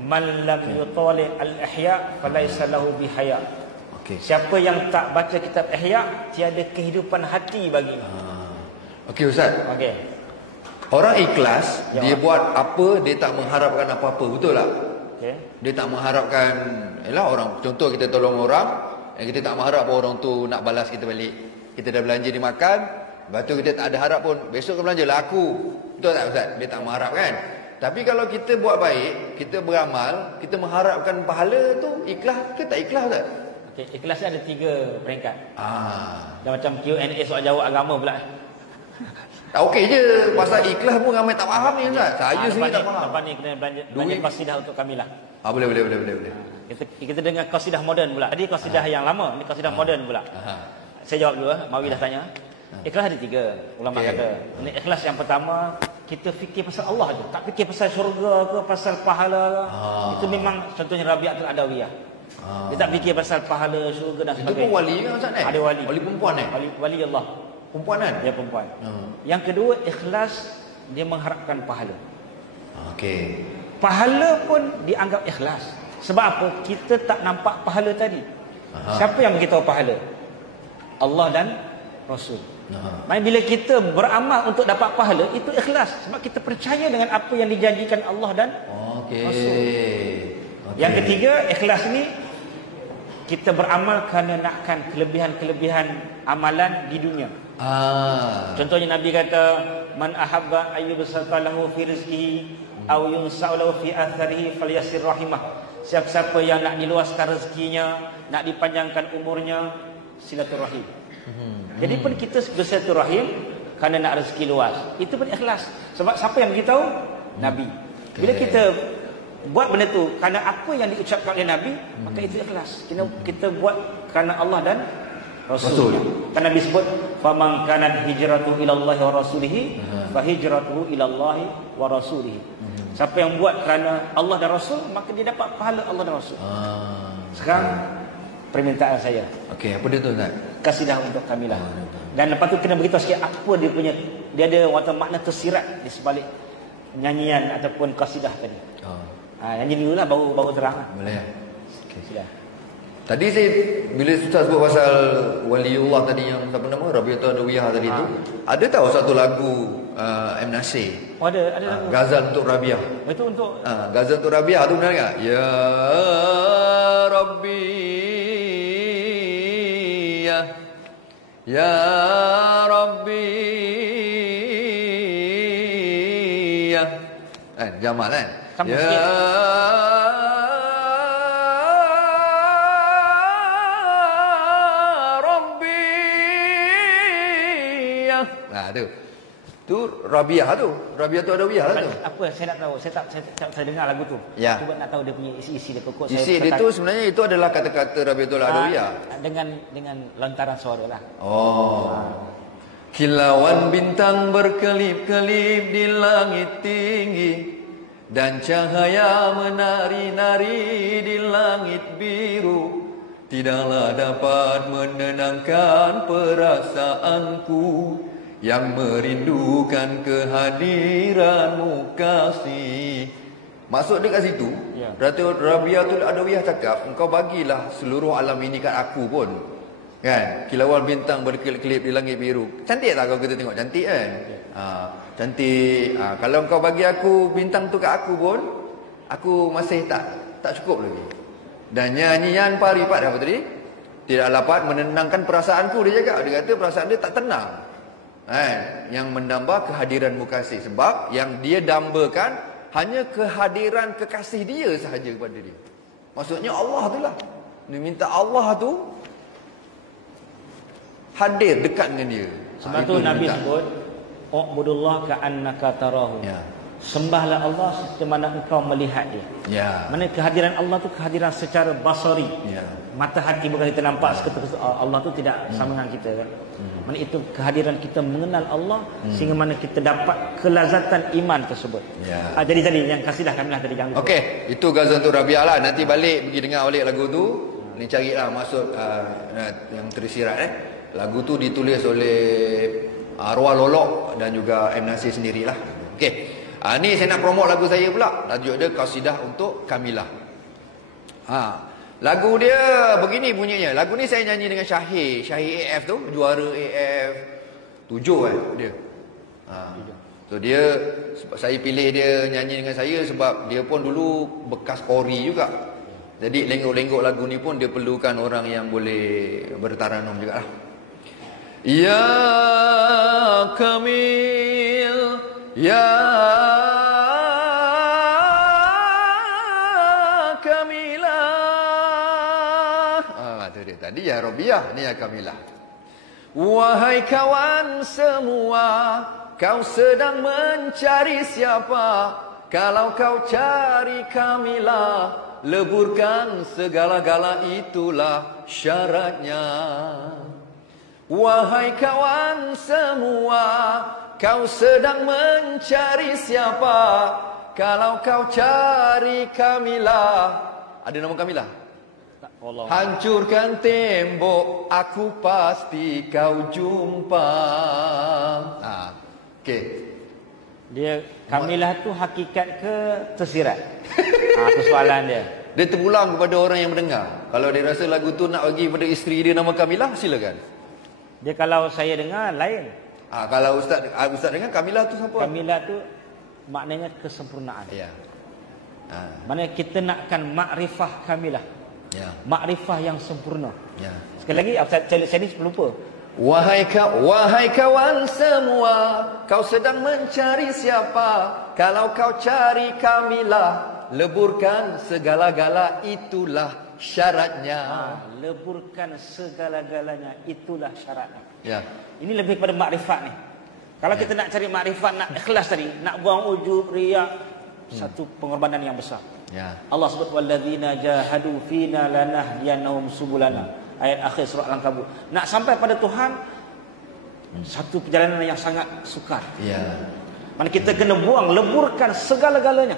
Man lam yutali al-ihya falaysa lahu bihaya. Siapa yang tak baca kitab Ihya, tiada kehidupan hati bagi. Okey Ustaz. Orang ikhlas, dia buat apa, dia tak mengharapkan apa-apa, betul tak? Dia tak mengharapkan, orang, contoh kita tolong orang, kita tak mengharap orang tu nak balas kita balik. Kita dah belanja dia makan, lepas tu kita tak ada harap pun besok kau belanja lah aku. Betul tak Ustaz? Dia tak mengharap kan? Tapi kalau kita buat baik, kita beramal, kita mengharapkan pahala tu, ikhlas ke tak ikhlas tak? Okey, ikhlas ni ada 3 peringkat. Dan macam Q&A soal jawab agama pula. Tak okey je. Pasal ikhlas pun ramai tak faham ni Ustaz. Saya sendiri tak faham. Lepas ni kena belanja qasidah untuk kami lah. Boleh. Kita dengar qasidah moden pula. Tadi qasidah yang lama, ni qasidah moden pula. Saya jawab dulu. Mawi dah tanya. Ikhlas ada 3. Ulama kata. Ini ikhlas yang pertama, kita fikir pasal Allah je. Tak fikir pasal syurga ke, pasal pahala ke. Itu memang contohnya Rabi'atul Adawiyah. Dia tak fikir pasal pahala, syurga dan sebagainya. Itu pun wali kan Ustaz? Ada wali. Wali perempuan Wali Allah. Perempuan kan? Dia perempuan. Yang kedua, ikhlas, dia mengharapkan pahala. Okey. Pahala pun dianggap ikhlas. Sebab apa? Kita tak nampak pahala tadi. Siapa yang beritahu pahala? Allah dan Rasul. Maksudnya bila kita beramal untuk dapat pahala, itu ikhlas. Sebab kita percaya dengan apa yang dijanjikan Allah dan Rasul. Yang ketiga, ikhlas ni kita beramal kerana nakkan kelebihan-kelebihan amalan di dunia. Contohnya Nabi kata, man ahabba ayyubsata lahu fi rizqihi aw yunsa'u lahu fi atharihi falyasir rahimah. Siapa-siapa yang nak diluaskan rezekinya, nak dipanjangkan umurnya, silaturahim. Jadi pun kita bersilaturahim kerana nak rezeki luas. Itu pun ikhlas. Sebab siapa yang beritahu? Nabi. Bila kita buat benda tu kerana apa yang diucapkan oleh Nabi, maka itu ikhlas. Kita buat kerana Allah dan Rasul. Kan Nabi sebut, faman kanat hijratuhu ila Allah wa rasulihi fa hijratuhu ila Allah wa rasulihi. Siapa yang buat kerana Allah dan Rasul, maka dia dapat pahala Allah dan Rasul. Sekarang permintaan saya. Okey, apa dia tu Ustaz? Qasidah untuk kami lah. Dan lepas tu kena beritahu sikit apa dia punya, dia ada makna tersirat di sebalik nyanyian ataupun qasidah tadi. Nyanyi dulu lah baru terang. Boleh. Okey, sila. Tadi saya bila Ustaz sebut pasal waliullah tadi yang siapa nama Rabi'atul Adawiyah tadi tu, ada tahu satu lagu M Nasir? Ada lagu. Ghazal untuk Rabi'ah. Itu untuk Ghazal untuk Rabi'ah tu benar tak? Ya Rabbi Ya Rabbi Jamal kan? Sambung Ya sikit. Rabbi tu. Tu Rabi'ah tu. Rabi'atul Adawiyah lah tu. Apa saya nak tahu? Saya dengar lagu tu. Ya. Cuba nak tahu dia punya isi dia pokok. Isi dia tu sebenarnya itu adalah kata-kata Rabi'atul Adawiyah. Dengan lontaran suara lah. Kilauan bintang berkelip-kelip di langit tinggi, dan cahaya menari-nari di langit biru, tidaklah dapat menenangkan perasaanku yang merindukan kehadiranmu kasih. Maksud dia kat situ, Rabi'atul Adawiyah cakap, engkau bagilah seluruh alam ini kat aku pun. Kan? Kilauan bintang berkelip-kelip di langit biru. Cantik tak kalau kita tengok? Cantik kan? Cantik. Kalau engkau bagi aku bintang tu kat aku pun, aku masih tak cukup lagi. Dan nyanyian paripat apa tadi? Tidak dapat menenangkan perasaanku, dia cakap. Dia kata perasaan dia tak tenang. Yang menambah kehadiranmu kasih. Sebab yang dia dambakan hanya kehadiran kekasih dia sahaja kepada dia. Maksudnya Allah tu lah. Dia minta Allah tu hadir dekat dengan dia. Sebab tu Nabi sebut, "U'budullah ka'annaka tarahu." Sembahlah Allah seperti mana engkau melihat dia. Mana kehadiran Allah tu kehadiran secara basari. Mata hati bukan kita nampak seketika. Allah tu tidak sama dengan kita kan. Mana itu kehadiran kita mengenal Allah sehingga mana kita dapat kelazatan iman tersebut. Jadi tadi yang kasidah kami lah tadi jangan lupa. Okey, itu Ghazal untuk Rabi'ah lah. Nanti balik pergi dengar balik lagu tu. Ni carilah maksud yang tersirat Lagu tu ditulis oleh Arwah Lolok dan juga M Nasir sendirilah. Okey. Ni saya nak promote lagu saya pula. Tajuk dia Qasidah untuk Kamilah. Lagu dia begini bunyinya. Lagu ni saya nyanyi dengan Syahir AF tu, juara AF 7 dia. So dia, saya pilih dia nyanyi dengan saya sebab dia pun dulu bekas Kori juga. Jadi lenggok-lenggok lagu ni pun dia perlukan orang yang boleh bertaranum jugalah. Ya Kamil, Ya tu dia. Tadi ya Robiah, ni ya Kamilah. Wahai kawan semua, kau sedang mencari siapa? Kalau kau cari Kamilah, leburkan segala-gala, itulah syaratnya. Wahai kawan semua, kau sedang mencari siapa? Kalau kau cari Kamilah, ada nama Kamilah? Allah. Hancurkan tembok, aku pasti kau jumpa. Okey. Dia Kamilah tu hakikat ke tersirat? Itu soalan dia. Dia terpulang kepada orang yang mendengar. Kalau dia rasa lagu tu nak bagi pada isteri dia nama Kamilah, silakan. Dia kalau saya dengar lain. Kalau ustaz dengar Kamilah tu siapa? Kamilah tu maknanya kesempurnaan. Ya. Maknanya kita nakkan makrifah Kamilah. Ya. Makrifah yang sempurna. Ya. Sekali lagi saya ni lupa. Wahai kawan semua, kau sedang mencari siapa? Kalau kau cari Kamilah, leburkan segala-gala, itulah syaratnya. Leburkan segala-galanya, itulah syaratnya. Ya. Ini lebih kepada makrifat ni. Kalau kita nak cari makrifat, nak ikhlas tadi, nak buang ujub, riak, satu pengorbanan yang besar. Ya. Allah sebut walladzina jahadu fina lanahdiyannahum subulana. Ayat akhir surah Al-Ankabut. Nak sampai pada Tuhan, satu perjalanan yang sangat sukar. Ya. Mana kita kena buang, leburkan segala-galanya.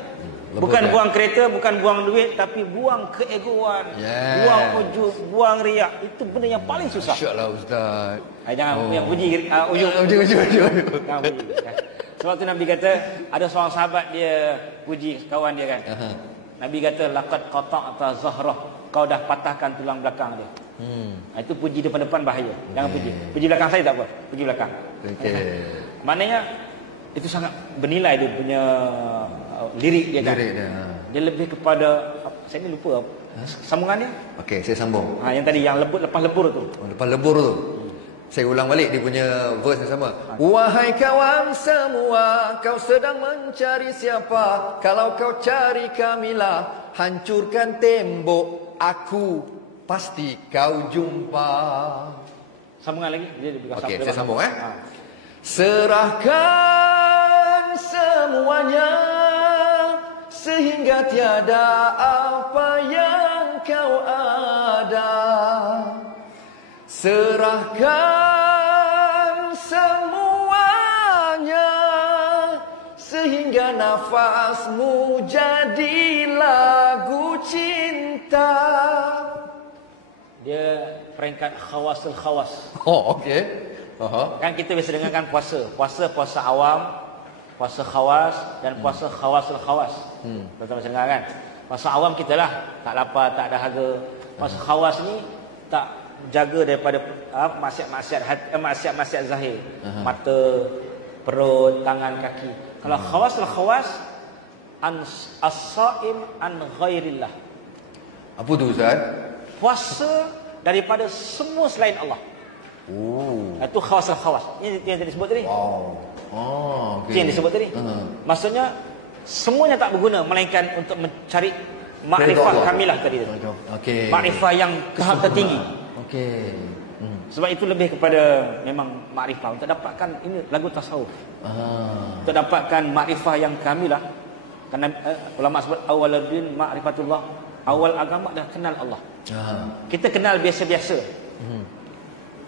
Bukan Leburkan. buang kereta, bukan buang duit, tapi buang keegoan, buang ujub, buang riak. Itu benda yang paling susah. Masya-Allah Ustaz. Jangan yang puji ujub. Ujub. Jangan puji. Sebab tu Nabi kata, ada seorang sahabat dia puji kawan dia kan. Nabi kata laqad qata'ta zahrah, kau dah patahkan tulang belakang dia. Itu puji depan-depan bahaya. Jangan puji. Puji belakang saya tak apa, puji belakang. Okey. Maknanya itu sangat bernilai dia punya lirik dia kan. Dia lebih kepada, saya ni lupa sambungannya. Okey, saya sambung. Yang tadi yang lepas lebur tu. Lepas lebur tu. Saya ulang balik dia punya verse yang sama. Wahai kawan semua, kau sedang mencari siapa? Kalau kau cari Kamilah, hancurkan tembok, aku pasti kau jumpa. Sambungan lagi. Okey, saya sambung Serahkan semuanya, sehingga tiada apa yang kau ada. Serahkan semuanya, sehingga nafasmu jadi lagu cinta. Dia peringkat khawasul khawas. Okey. Kan kita biasa dengar kan puasa awam, puasa khawas dan puasa khawasul khawas. Tuan-tuan biasa dengar kan? Puasa awam kita lah, tak lapar, tak dahaga. Puasa khawas ni tak jaga daripada maksiat zahir. Mata, perut, tangan, kaki. Kalau khawasul khawas, as-saim an ghairillah. Apa tu Ustaz? Puasa daripada semua selain Allah. Itu khawas al-khawas. Ini yang disebut tadi. Okay. Yang disebut tadi. Maksudnya semuanya tak berguna melainkan untuk mencari makrifah kamilah tadi. Okey. Makrifah yang tahap tertinggi. Okey. Sebab itu lebih kepada memang makrifah untuk dapatkan ini lagu tasawuf. Untuk dapatkan makrifah yang kamilah. Kerana ulama sebut awwaluddin ma'rifatullah. Awal agama dah kenal Allah. Kita kenal biasa-biasa.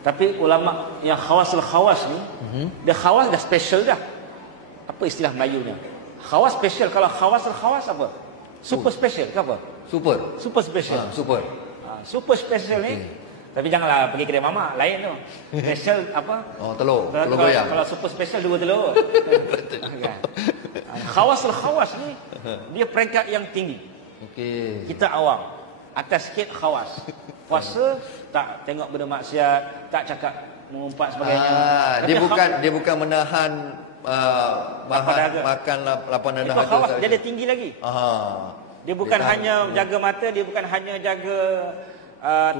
Tapi ulama yang khawasul khawas ni, dia khawas dah special dah. Apa istilah Melayunya? Khawas special. Kalau khawasul khawas apa? Super special ke apa? Super special. Super special ni. Tapi janganlah pergi kedai mama, lain tu. Special apa? Telur goyang. Kalau super special 2 telur. Khawasul khawas ni dia peringkat yang tinggi. Okey. Kita awam. Atas sikit khawas. Puasa tak tengok benda maksiat, tak cakap mengumpat sebagainya. Dia bukan menahan makan lapan dahaga. Itu khawas dia tinggi lagi. Dia bukan hanya jaga mata, dia bukan hanya jaga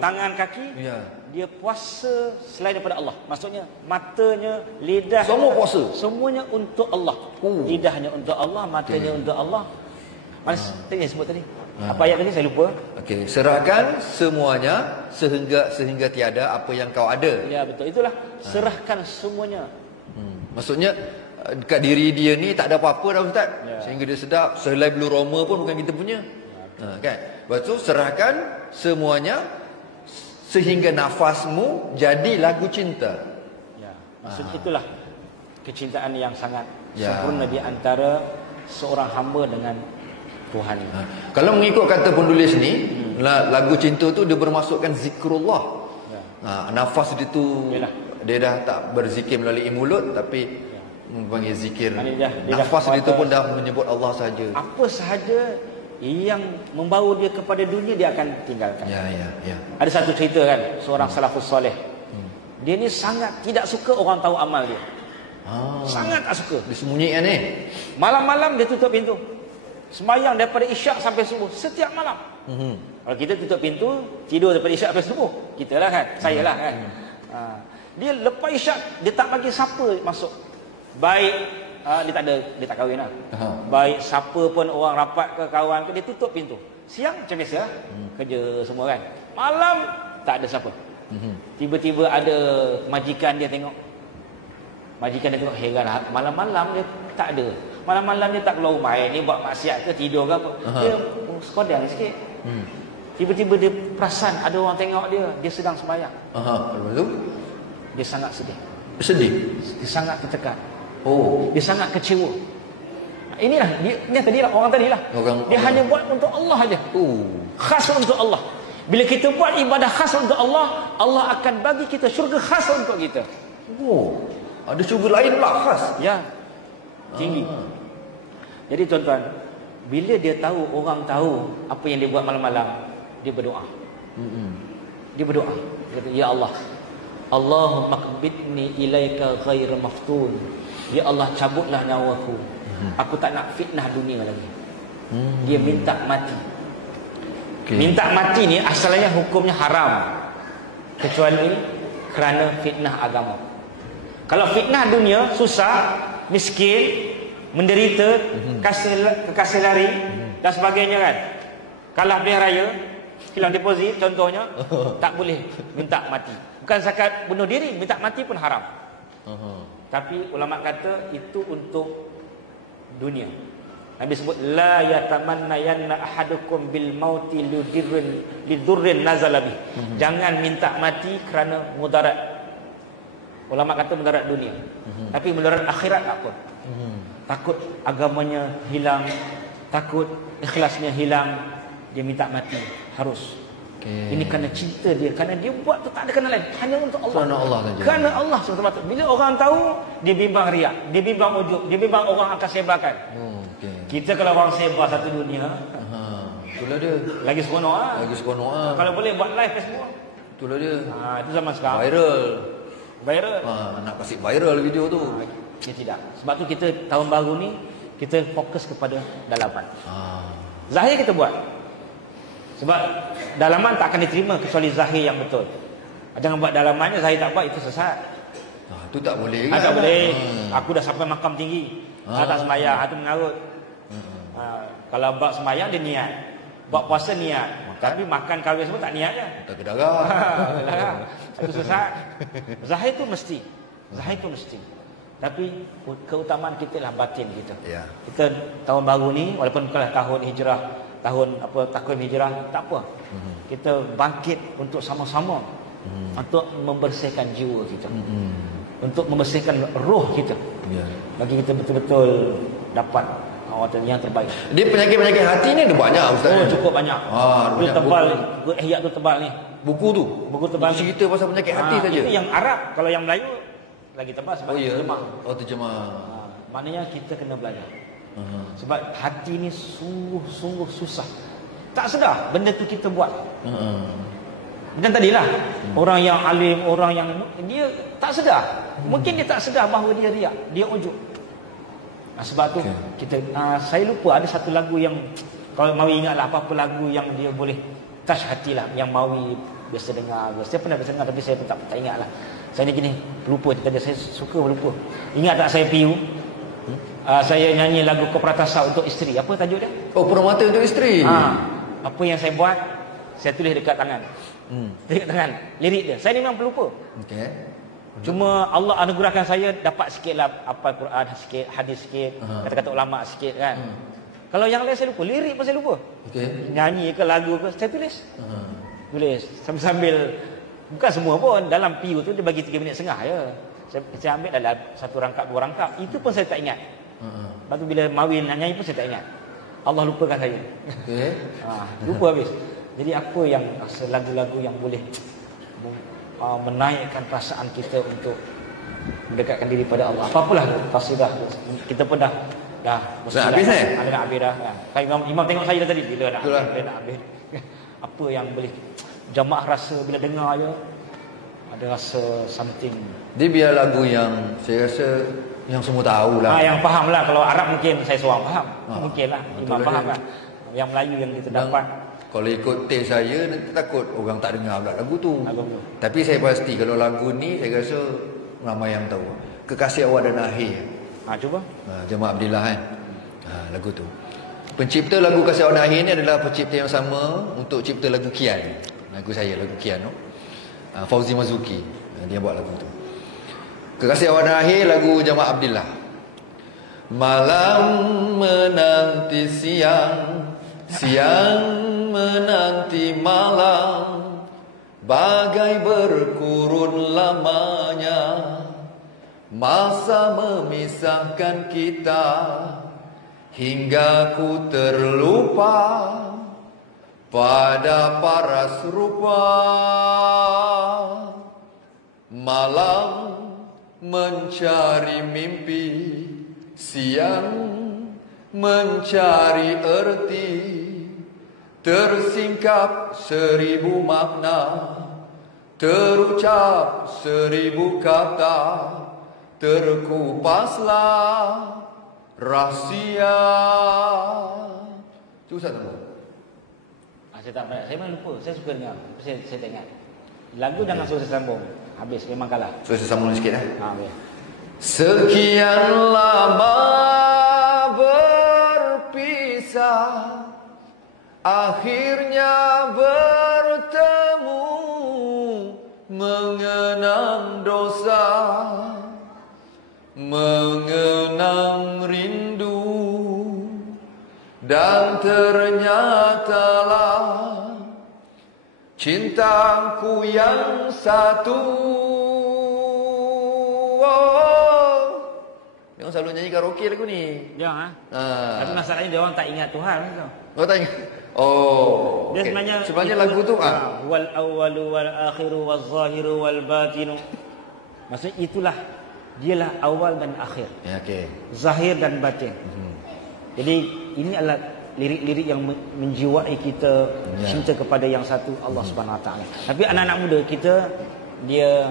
tangan kaki. Dia puasa selain daripada Allah. Maksudnya matanya, lidah, semua puasa. Semuanya untuk Allah. Lidahnya untuk Allah, matanya untuk Allah. Mana tadi yang sebut tadi? Apa ayat tadi saya lupa. Okey, serahkan semuanya sehingga tiada apa yang kau ada. Ya betul, itulah serahkan semuanya. Maksudnya dekat diri dia ni tak ada apa-apa dah Ustaz. Sehingga dia sedap, selai bulu roma pun bukan kita punya. Kan? Lepas tu serahkan semuanya sehingga nafasmu jadi lagu cinta. Ya, maksud itulah kecintaan yang sangat sempurna di antara seorang hamba dengan Tuhan. Kalau mengikut kata penulis ni, lagu cinta tu dia bermasukkan zikrullah. Nafas dia tu dia dah tak berzikir melalui mulut, tapi panggil zikir. Nafas dia tu pun dah menyebut Allah saja. Apa sahaja yang membawa dia kepada dunia dia akan tinggalkan. Ya. Ada satu cerita kan, seorang salafus soleh. Dia ni sangat tidak suka orang tahu amal dia. Sangat tak suka. Dia sembunyikan ni. Malam-malam dia tutup pintu. Sembahyang daripada isyak sampai subuh setiap malam. Kalau kita tutup pintu, tidur daripada isyak sampai subuh, kita lah kan, saya lah kan. Dia lepas isyak dia tak bagi siapa masuk. Baik dia tak kahwin lah. Baik siapa pun orang rapat ke kawan ke, dia tutup pintu. Siang macam biasa lah, kerja semua kan. Malam tak ada siapa. Tiba-tiba ada majikan dia tengok. Majikan dia tengok, heran, malam-malam dia tak ada. Malam-malam dia tak keluar rumah. Ni buat maksiat ke tidur ke apa. Dia sekodang sikit. Tiba-tiba dia perasan ada orang tengok dia sedang sembahyang. Lepas tu dia sangat sedih. Dia sangat tertekan. Dia sangat kecewa. Inilah dia tadilah orang tadilah. Dia hanya buat untuk Allah aja. Khas untuk Allah. Bila kita buat ibadah khas untuk Allah, Allah akan bagi kita syurga khas untuk kita. Ada syurga lain pula khas. Ya. Tinggi. Jadi tuan-tuan, bila dia tahu, orang tahu apa yang dia buat malam-malam, dia berdoa. Dia berdoa. Dia kata, ya Allah, Allahumma qbidni ilaika ghair maftun. Ya Allah, cabutlah nyawaku. Aku tak nak fitnah dunia lagi. Dia minta mati. Minta mati ni asalnya hukumnya haram, kecuali kerana fitnah agama. Kalau fitnah dunia, susah, miskin, menderita, kekasih lari dan sebagainya kan, kalah pilihan raya, hilang deposit contohnya, tak boleh minta mati. Bukan zakat bunuh diri, minta mati pun haram. Tapi ulama kata itu untuk dunia. Nabi sebut la yatamannayanna ahadukum bil mauti lidurrin nazala bih. Jangan minta mati kerana mudarat. Ulama kata mudarat dunia. Tapi mudarat akhirat tak apa. Takut agamanya hilang, takut ikhlasnya hilang, dia minta mati. Harus. Ini kerana cinta dia, kerana dia buat tu tak ada kerana lain, hanya untuk Allah. Kerana Allah saja. Kerana Allah semata-mata. Bila orang tahu, dia bimbang riak, dia bimbang ujub, dia bimbang orang akan sebarkan. Kita kalau orang sebar satu dunia, itulah dia. Lagi seronok ah. Lagi seronok ah. Kalau boleh buat live Facebook. Itulah dia. Itu zaman sekarang. Viral. Nak kasih viral video tu. Ya tidak. Sebab tu kita tahun baru ni kita fokus kepada dalaman. Zahir kita buat. Sebab dalaman tak akan diterima kecuali zahir yang betul. Jangan buat dalamannya zahir tak buat, itu sesat. Itu tak boleh kan? Tak boleh. Aku dah sampai makam tinggi. Tak sembahyang, itu mengarut. Kalau buat sembahyang dia niat. Buat puasa niat. Tapi makan kahwin semua tak niat je. Tak kedarah. Itu sesat. Zahir tu mesti. Zahir tu mesti. Tapi keutamaan kita lah batin kita. Kita tahun baru ni, walaupun kalau tahun hijrah, takvim hijrah, tak apa. Kita bangkit untuk sama-sama untuk membersihkan jiwa kita. Untuk membersihkan roh kita. Bagi kita betul-betul dapat awatan yang terbaik. Dia penyakit-penyakit hati ni ada banyak Ustaz. Cukup banyak. Itu tebal, ihya tu tebal ni. Buku tebal cerita pasal penyakit hati saja. Itu yang Arab. Kalau yang Melayu lagi tebal sebab terjemah. Terjemah. Maknanya kita kena belajar. Sebab hati ni sungguh-sungguh susah. Tak sedar benda tu kita buat. Macam tadilah, orang yang alim, orang yang dia tak sedar. Mungkin dia tak sedar bahawa dia riak, dia ujub. Sebab tu kita saya lupa ada satu lagu yang, kalau Mawi ingatlah apa-apa lagu yang dia boleh touch hati lah, yang Mawi biasa dengar. Saya pernah dengar tapi saya pun tak ingat lah. Saya ni gini, lupa kerja saya suka lupa. Ingat tak saya PU? Saya nyanyi lagu Koperatasa untuk isteri. Apa tajuk dia? Permata untuk isteri. Apa yang saya buat, saya tulis dekat tangan. Dekat tangan, lirik dia. Saya ni memang pelupa. Okey. Cuma Allah anugerahkan saya dapat sikitlah hafal Quran sikit, hadis sikit, kata-kata ulama sikit kan. Kalau yang lain saya lupa, lirik pun saya lupa. Okey. Nyanyi ke lagu ke, saya tulis. Tulis sambil bukan semua pun, dalam PU tu dia bagi 3 minit setengah je. Saya ambil dalam 1 rangkap 2 rangkap, itu pun saya tak ingat. Lepas tu bila mawin nak nyanyi pun saya tak ingat. Allah lupakan saya. Okey. Lupa habis. Jadi apa yang lagu-lagu yang boleh menaikkan perasaan kita untuk mendekatkan diri pada Allah. Apa-apalah qasidah. Kita pun dah habis ada nak habis dah kan. Imam tengok saya dah tadi bila nak habis. Apa yang boleh jamaah rasa bila dengar je ada rasa something. Dia biar lagu yang saya rasa yang semua tahulah. Yang faham lah. Kalau Arab mungkin saya seorang faham. Mungkin lah Imam faham lah. kan. Yang Melayu yang kita dapat. Kalau ikut taste saya nanti takut orang tak dengar pula lagu tu. Lagu tu. Tapi saya pasti kalau lagu ni saya rasa ramai yang tahu. Kekasih Awal dan Akhir. Cuba. Jemaah Abdillah kan. Lagu tu. Pencipta lagu Kasih Awal dan Akhir ni adalah pencipta yang sama untuk cipta lagu Kian. Lagu saya, lagu Kian tu. Fauzi Mazuki. Dia buat lagu tu. Kekasih Awal dan Akhir lagu Jemaah Abdillah. Malam menanti siang, siang menanti malam, bagai berkurun lamanya masa memisahkan kita, hingga ku terlupa pada paras rupa. Malam mencari mimpi, siang mencari erti, tersingkap 1000 makna, terucap 1000 kata, terkupaslah rahsia. Susah tak? Saya tak pernah. Saya memang lupa. Saya suka dengar. Saya tak ingat. Lagu jangan suruh saya sambung. Habis memang kalah. Suruh saya sambung sikit boleh. Sekian lama berpisah, akhirnya bertemu, mengenang dosa, mengenang rindu, dan ternyatalah cintaku yang satu. Dia orang selalu nyanyi karaoke lagu ni. Ya, tapi masalahnya dia orang tak ingat Tuhan kan. Oh, tak ingat. Dia okay. sebenarnya lagu tu wal awwalu wal akhiru wal zahiru wal batinu. Maksudnya itulah dialah awal dan akhir. Ya, okey. Zahir dan batin. Jadi ini adalah lirik-lirik yang menjiwai kita cinta kepada yang satu, Allah Subhanahu Wa Taala. Tapi anak-anak muda kita dia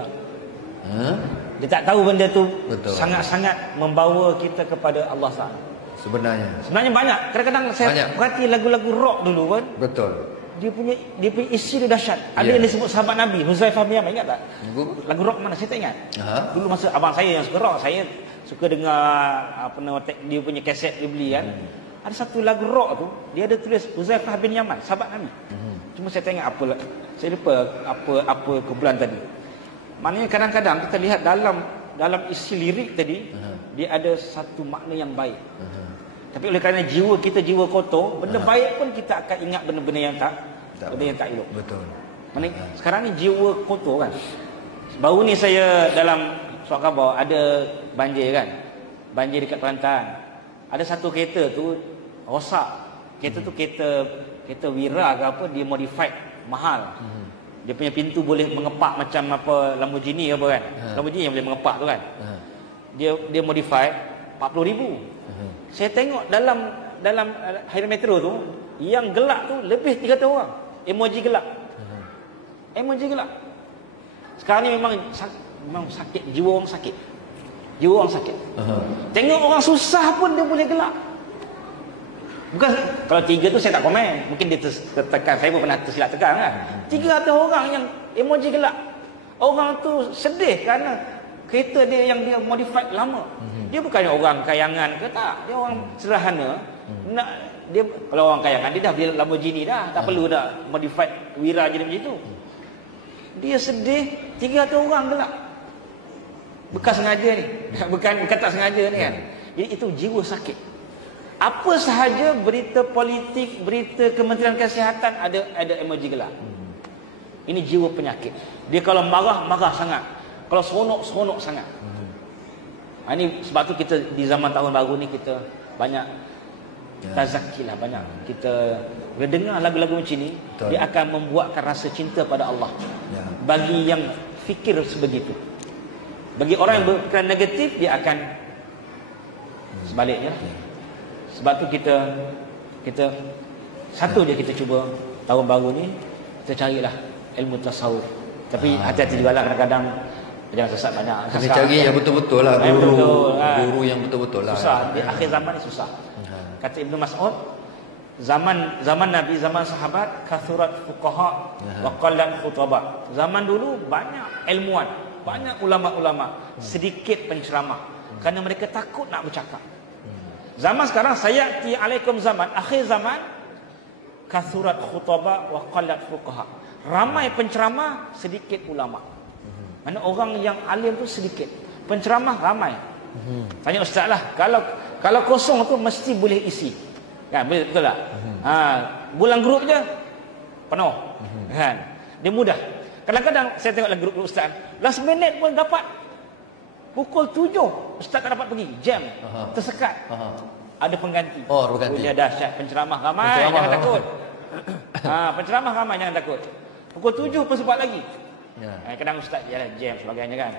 tak tahu benda tu. Betul. Sangat-sangat membawa kita kepada Allah Taala. Sebenarnya banyak. Kadang-kadang saya perhati lagu-lagu rock dulu kan. Betul. Dia punya isi dia dahsyat. Ada yang disebut sahabat Nabi, Huzaifah bin Yaman, ingat tak? Lagu rock mana saya tak ingat. Dulu masa abang saya yang suka rock, saya suka dengar dia punya kaset dia beli kan. Ada satu lagu rock tu, dia ada tulis Huzaifah bin Yaman, sahabat Nabi. Cuma saya tak ingat saya lupa apa kumpulan tadi. Maknanya kadang-kadang kita lihat dalam isi lirik tadi, dia ada satu makna yang baik. Tapi oleh kerana jiwa kita jiwa kotor, benda baik pun kita akan ingat benda-benda yang tak elok. Betul. Maknanya sekarang ni jiwa kotor kan. Baru ni saya dalam surat khabar ada banjir kan. Banjir dekat Kelantan. Ada satu kereta tu rosak. Kereta tu kereta Wira ke apa, dia modified mahal. Dia punya pintu boleh mengepak macam apa Lamborghini ke apa kan. Lamborghini yang boleh mengepak tu kan. Dia modified 40,000. Saya tengok dalam Highway Metro tu, yang gelak tu lebih 300 orang. Emoji gelak. Emoji gelak. Sekarang ni memang sakit, jiwa orang sakit. Jiwa orang sakit. Tengok orang susah pun dia boleh gelak. Bukan kalau 3 tu saya tak komen, mungkin dia tertekan, saya pun pernah tersilap tekan kan. 300 orang yang emoji gelak. Orang tu sedih kerana kereta dia yang dia modified lama. Dia bukannya orang kayangan ke tak, dia orang sederhana. Dia kalau orang kaya kan dia dah beli Lamborghini dah, tak perlu dah modified Wira jadi macam itu. Dia sedih 300 orang gelak. Bekas sengaja ni. Bukan tak sengaja ni kan. Jadi itu jiwa sakit. Apa sahaja berita politik, berita Kementerian Kesihatan ada emoji gelak. Ini jiwa penyakit. Dia kalau marah sangat. Kalau seronok sangat. Ini sebab tu kita di zaman tahun baru ni kita banyak tazakki lah, banyak kita bila dengar lagu-lagu macam ni, dia akan membuatkan rasa cinta pada Allah. Bagi yang fikir sebegitu. Bagi orang yang berfikiran negatif, dia akan sebaliknya. Sebab tu kita satu je kita cuba tahun baru ni, kita carilah ilmu tasawuf. Tapi hati-hati juga lah, kadang-kadang jangan sesat banyak. Kena cari yang betul-betul lah, guru yang betul-betul lah. Susah, di akhir zaman ni susah. Kata Ibnu Mas'ud, zaman Nabi, zaman sahabat, kathurat fuqaha wa qallat khutaba. Zaman dulu banyak ilmuwan, banyak ulama-ulama, sedikit penceramah. Kerana mereka takut nak bercakap. Zaman sekarang, sayati alaikum zaman, akhir zaman, kathurat khutaba wa qallat fuqaha. Ramai penceramah, sedikit ulama. Mana orang yang alim tu sedikit, penceramah ramai. Tanya ustaz lah, kalau kosong tu mesti boleh isi, kan? Betul tak? Bulan grup je penuh, kan? Dia mudah. Kadang-kadang saya tengok grup ustaz, last minute pun dapat. Pukul 7 ustaz tak dapat pergi, jam, tersekat. Ada pengganti. Pengganti. Dia dahsyat, penceramah ramai, jangan takut. Penceramah ramai, jangan takut. Pukul 7 pun sempat lagi. Kadang ustaz jalan jam sebagainya kan.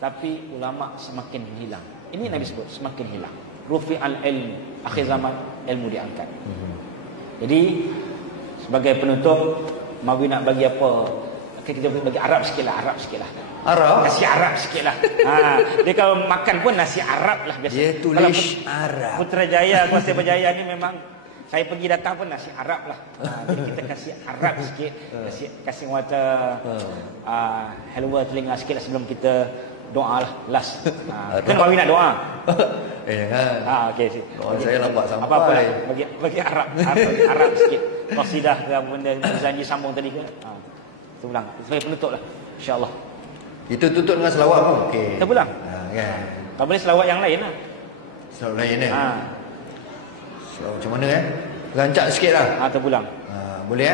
Tapi ulama semakin hilang. Ini Nabi sebut semakin hilang. Rufi'al ilmu, akhir zaman ilmu diangkat. Jadi sebagai penutup, Mawi nak bagi apa? Kita bagi Arab sikit lah. Arab? Nasi Arab sikit lah. Dia kalau makan pun nasi Arab lah biasa. Dia tulis Arab. Putrajaya, Kuala Berjaya ni memang saya pergi datang pun nasi Arab lah. Jadi kita kasih Arab sikit, kasih water halwa telinga sikit lah sebelum kita doa lah last. Kan Mawi nak doa. Kan. Okey. Doa saya lambat sampai. Apa-apa lah. Bagi Arab, bagi Arab sikit. Qasidah ke benda janji sambung tadi ke. Itu ulang. Sebagai penutup lah. Insya-Allah. Itu tutup dengan selawat pun okey. Kita pulang. Kan. Kalau boleh selawat yang lain lah. Selawat lain selawat macam mana rancak sikit lah. Terpulang. Boleh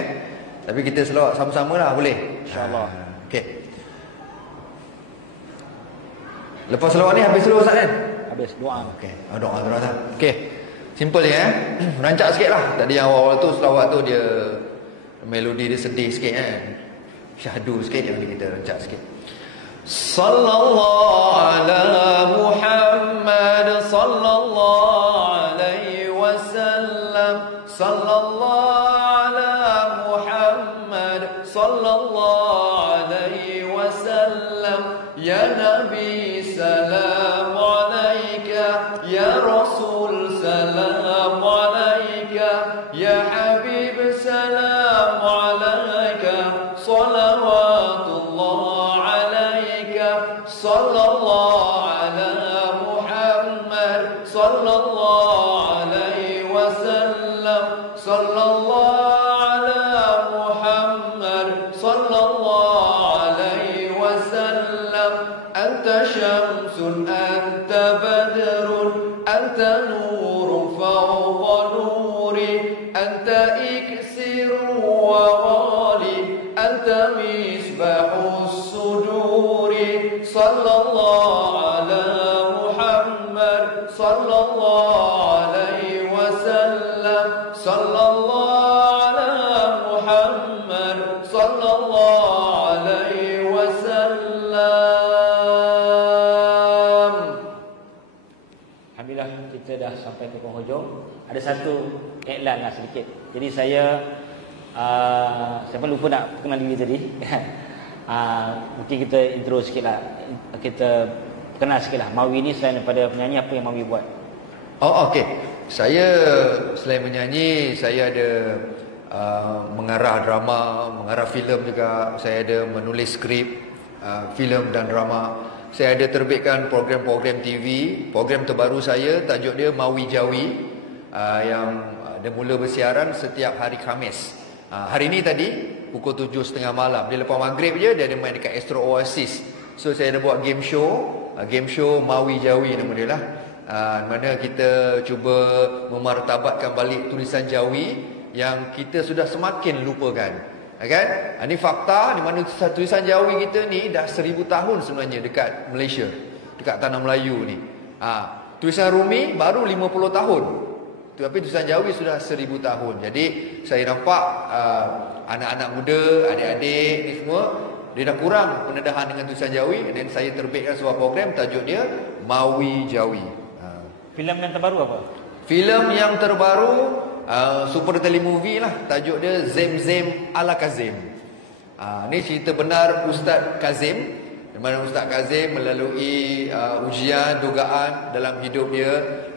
tapi kita selawat sama-sama lah, boleh? InsyaAllah. Okey. Lepas selawat ni habis dulu Ustaz kan? Habis doa. Okey. Doa terus lah. Okey. Simple je rancak sikit lah. Tadi yang awal-awal tu selawat tu dia melodi dia sedih sikit kan. Syahdu sikit yang kita rancak sikit. Sallallahu ala Muhammad sallallahu alaihi wasallam. Sallallahu ala Muhammad sallallahu alaihi wasallam. Ya Nabi salam alaika, ya Rasul salam alaika, ya Habib salam alaika, salawatullah alaika, sallallahu ala Muhammad sallallahu alaihi wasallam, sallallahu ala Muhammad sallallahu alaihi wasallam. Anta syamsun, anta badrun, anta nurun fawqa nuri, anta iksiru wa ghali, anta misbahus suduri. Sallallahu ala Muhammad sallallahu alaihi wasallam, sallallahu ala Muhammad sallallahu alaihi wasallam. Alhamdulillah kita dah sampai ke penghujung. Ada satu iklan lah sedikit. Jadi saya pun lupa nak kenal diri tadi. Mungkin kita intro sikit lah. Kita kenal sikit lah. Mawi ni selain daripada penyanyi, apa yang Mawi buat? Okey. Saya selain menyanyi, saya ada mengarah drama, mengarah filem juga. Saya ada menulis skrip filem dan drama. Saya ada terbitkan program-program TV. Program terbaru saya tajuk dia Mawi Jawi, yang Dia mula bersiaran setiap hari Khamis. Hari ni tadi pukul 7.30 malam. Dia lepas maghrib je dia ada main dekat Astro Oasis. So saya ada buat game show Mawi Jawi nama dia lah. Mana kita cuba memartabatkan balik tulisan Jawi yang kita sudah semakin lupakan. Kan? Ini fakta di mana tulisan Jawi kita ni dah 1000 tahun sebenarnya dekat Malaysia, dekat tanah Melayu ni. Tulisan Rumi baru 50 tahun. Tapi tulisan Jawi sudah 1000 tahun. Jadi saya nampak anak-anak muda, adik-adik ni semua dia dah kurang pendedahan dengan tulisan Jawi. Dan saya terbitkan sebuah program tajuk dia Mawi Jawi. Filem yang terbaru apa? Filem yang terbaru super telemovie lah. Tajuk dia Zem ala Kazim. Ni cerita benar Ustaz Kazim, di mana Ustaz Kazim melalui ujian, dugaan dalam hidup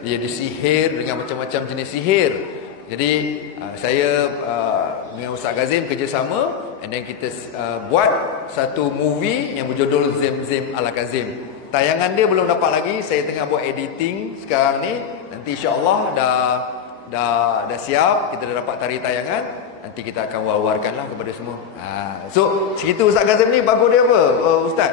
dia disihir dengan macam-macam jenis sihir. Jadi saya dengan Ustaz Kazim kerjasama, and then kita buat satu movie yang berjudul Zem ala Kazim. Tayangan dia belum dapat lagi, saya tengah buat editing sekarang ni. Nanti insya-Allah dah siap, kita dah dapat tarikh tayangan. Nanti kita akan war-warkanlah kepada semua. So cerita Ustaz Kazim ni bagus dia apa? Ustaz,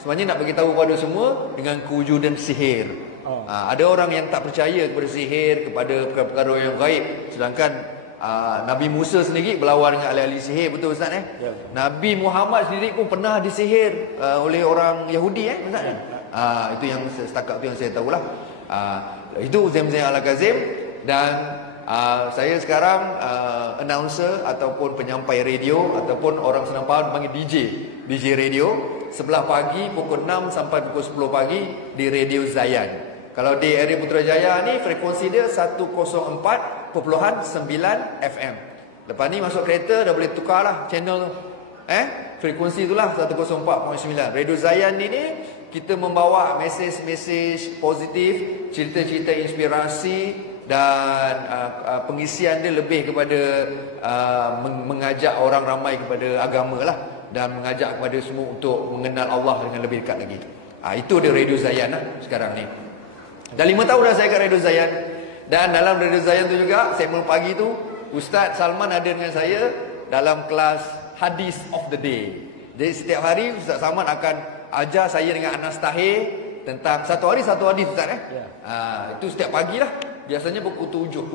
sebenarnya nak bagi tahu kepada semua dengan kewujudan sihir. Ada orang yang tak percaya kepada sihir, kepada perkara-perkara yang gaib. Sedangkan Nabi Musa sendiri berlawan dengan ahli-ahli sihir, betul Ustaz Ya. Nabi Muhammad sendiri pun pernah disihir oleh orang Yahudi Ustaz. Itu yang setakat tu yang saya tahulah. Itu Zem ala Kazim. Dan saya sekarang announcer ataupun penyampai radio, ataupun orang senang faham panggil DJ radio. Sebelah pagi pukul 6 sampai pukul 10 pagi di Radio Zayan. Kalau di area Putrajaya ni frekuensi dia 104.9 FM. Lepas ni masuk kereta dah boleh tukar lah channel tu. Frekuensi itulah 104.9. Radio Zayan ni kita membawa mesej-mesej positif, cerita-cerita inspirasi, dan pengisian dia lebih kepada mengajak orang ramai kepada agama lah, dan mengajak kepada semua untuk mengenal Allah dengan lebih dekat lagi. Itu dia Radio Zayan lah sekarang ni. Dah 5 tahun dah saya kat Radio Zayan. Dan dalam Radio Zayan tu juga, segmen pagi tu Ustaz Salman ada dengan saya dalam kelas Hadis of the Day. Jadi setiap hari Ustaz Salman akan ajar saya dengan Anas Tahir tentang satu hari satu hadis Ustaz Ya. Itu setiap pagi lah. Biasanya pukul 7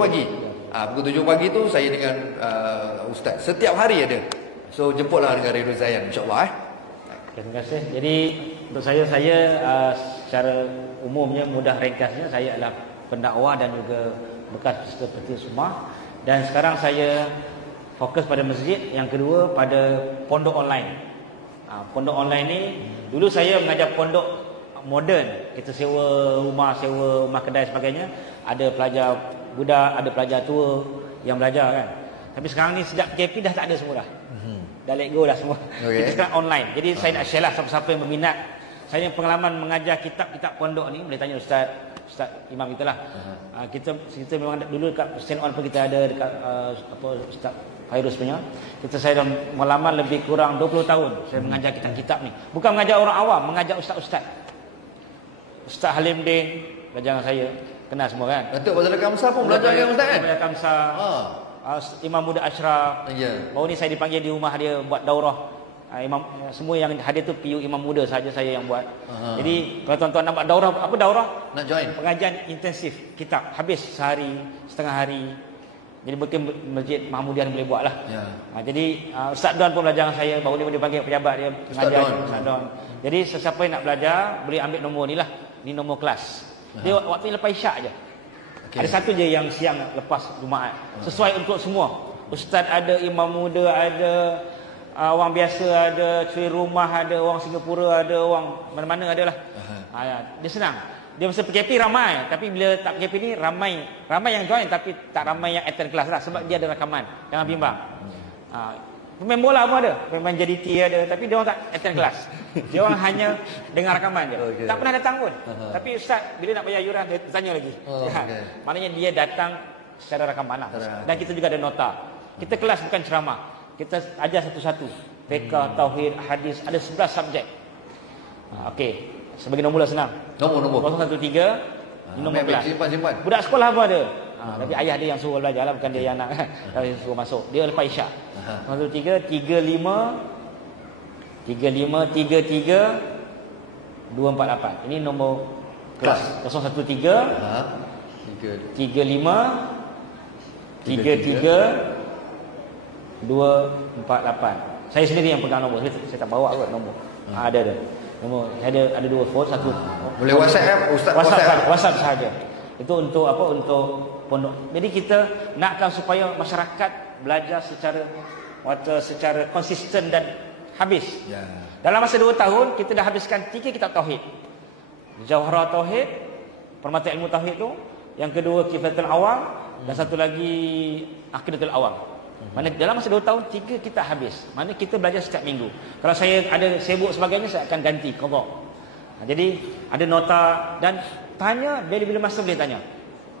pagi. Pukul 7 pagi tu saya dengan Ustaz. Setiap hari ada. So jemputlah dengan Radio Zayan insya-Allah. Terima kasih. Jadi untuk saya secara umumnya, mudah ringkasnya, saya adalah pendakwah dan juga bekas peserta peti semua. Dan sekarang saya fokus pada masjid. Yang kedua pada pondok online. Pondok online ni dulu saya mengajar pondok moden. Kita sewa rumah kedai sebagainya. Ada pelajar budak, ada pelajar tua yang belajar kan. Tapi sekarang ni sejak PKP dah tak ada semua dah. Dah let go dah semua. Kita sekarang online. Jadi saya nak share lah siapa-siapa yang berminat. Saya pengalaman mengajar kitab-kitab pondok ni, boleh tanya Ustaz Imam kita lah. Kita memang dulu dekat stand on pun kita ada dekat Ustaz Fairuz punya. Saya dah pengalaman lebih kurang 20 tahun saya mengajar kitab-kitab ni. Bukan mengajar orang awam, mengajar ustaz-ustaz. Ustaz Halim Din belajar dengan saya. Kenal semua kan? Datuk Fazal Kamsah pun belajar dengan Ustaz kan? Fazal Kamsah. Imam Muda Ashraf. Baru ni saya dipanggil di rumah dia buat daurah. Imam semua yang hadir tu PU Imam Muda saja saya yang buat. Jadi kalau tuan-tuan nak buat daurah, apa daurah? Nak join. Pengajian intensif kitab habis sehari, setengah hari. Jadi mungkin Masjid Mahmudian boleh buat lah. Jadi Ustaz Don pun belajar dengan saya. Baru ni dia panggil pejabat dia pengajar Ustaz Don. Jadi sesiapa yang nak belajar boleh ambil nombor ni lah. Ni nombor kelas. Dia waktu lepas isyak je. Ada satu je yang siang lepas Jumaat. Sesuai untuk semua. Ustaz ada, imam muda ada, orang biasa ada, curi rumah ada, orang Singapura ada, orang mana-mana ada lah. Dia senang. Dia masa PKP ramai, tapi bila tak PKP ni ramai yang join, tapi tak ramai yang attend kelas lah, sebab dia ada rakaman. Jangan bimbang. Pemain bola pun ada, pemain JDT ada, tapi dia orang tak attend kelas. Dia orang hanya dengar rakaman je. Tak pernah datang pun. Tapi Ustaz bila nak bayar yuran dia tanya lagi. Maknanya dia datang secara rakaman lah. Dan kita juga ada nota. Kita kelas bukan ceramah. Kita ajar satu-satu. Fiqh, tauhid, hadis, ada 11 subjek. Okey. Sebagai nombor senang. Nombor 013 Ini nombor kelas. Simpan. Budak sekolah pun ada. Tapi ayah dia yang suruh belajar lah, bukan dia yang nak. Dia suruh masuk. Dia lepas isyak. Nombor 3, 35 248. Ini nombor kelas 013 35 248. Saya sendiri yang pegang nombor. Saya tak bawa kot nombor. Ada. Nombor ada 2 phone, satu. Boleh WhatsApp Ustaz. WhatsApp sahaja. Itu untuk apa? Untuk pondok. Jadi kita nakkan supaya masyarakat belajar secara konsisten dan habis. Ya. Dalam masa 2 tahun kita dah habiskan 3 kitab tauhid. Jawharah Tauhid, Permata Ilmu Tauhid tu. Yang kedua Kifayatul Awam, dan satu lagi Aqidatul Awam. Mana dalam masa 2 tahun 3 kita habis. Mana kita belajar setiap minggu. Kalau saya ada sibuk sebagainya, saya akan ganti qada. Jadi ada nota dan tanya bila masa boleh tanya.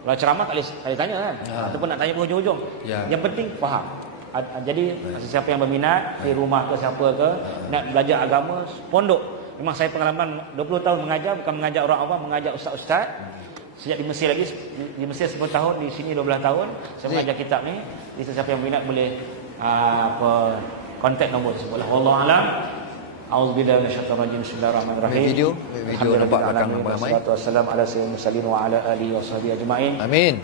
Kalau ceramah tak boleh tanya kan. Ataupun nak tanya hujung-hujung. Yang penting faham. Jadi siapa yang berminat di rumah ke siapa ke nak belajar agama pondok. Memang saya pengalaman 20 tahun mengajar, bukan mengajar orang awam, mengajar ustaz-ustaz. Sejak di Mesir lagi, di Mesir 10 tahun, di sini 12 tahun saya mengajar kitab ni. Jadi siapa yang berminat boleh kontak nombor tersebut. Wallahu a'lam. A'udzubillahi minasyaitonir rajim. Bismillahirrahmanirrahim. Video nampak belakang ramai. Wassalamu ala sayyidil mursalin wa ala alihi washabihi ajma'in. Amin.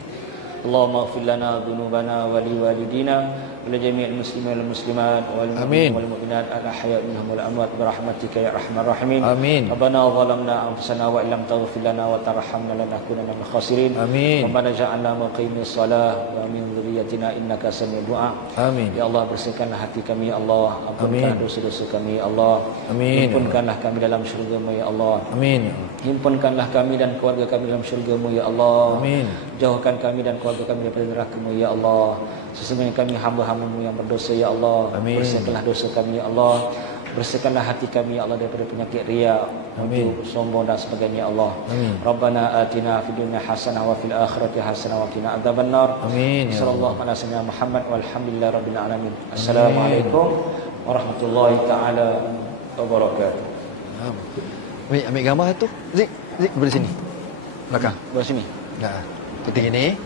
Allahumma ighfir lana dhunubana wa liwalidina wa li jami'il muslimin wal muslimat wal mu'minin wal mu'minat al ahya'i minhum wal amwat bi rahmatika ya arhamar rahimin. Amin. Rabbana zalamna anfusana wa illam taghfir lana wa tarhamna lanakunanna minal khasirin. Amin. Rabbana ja'alna muqimis shalah wa min dhurriyyatina innaka sami'ud du'a. Amin. Ya Allah, bersihkanlah hati kami ya Allah, ampunkanlah dosa-dosa kami ya Allah. Amin. Himpunkanlah kami dalam syurga-Mu ya Allah. Amin. Himpunkanlah kami dan keluarga kami dalam syurga-Mu ya Allah. Amin. Jauhkan kami dan keluarga kami daripada neraka-Mu ya Allah. Sesungguhnya kami hamba-hamba-Mu yang berdosa ya Allah. Amin. Bersihkanlah dosa kami ya Allah. Bersihkanlah hati kami ya Allah daripada penyakit riya, ujub, sombong dan sebagainya ya Allah. Amin. Rabbana atina fid dunya hasanah wa fil akhirati hasanah wa qina adzabannar. Amin. Sallallahu ala sayyidina Muhammad walhamdulillahi rabbil alamin. Assalamualaikum warahmatullahi taala wabarakatuh. Ambil gambar tu. Zik, bersini. Belakang. Bersini. Kita gini.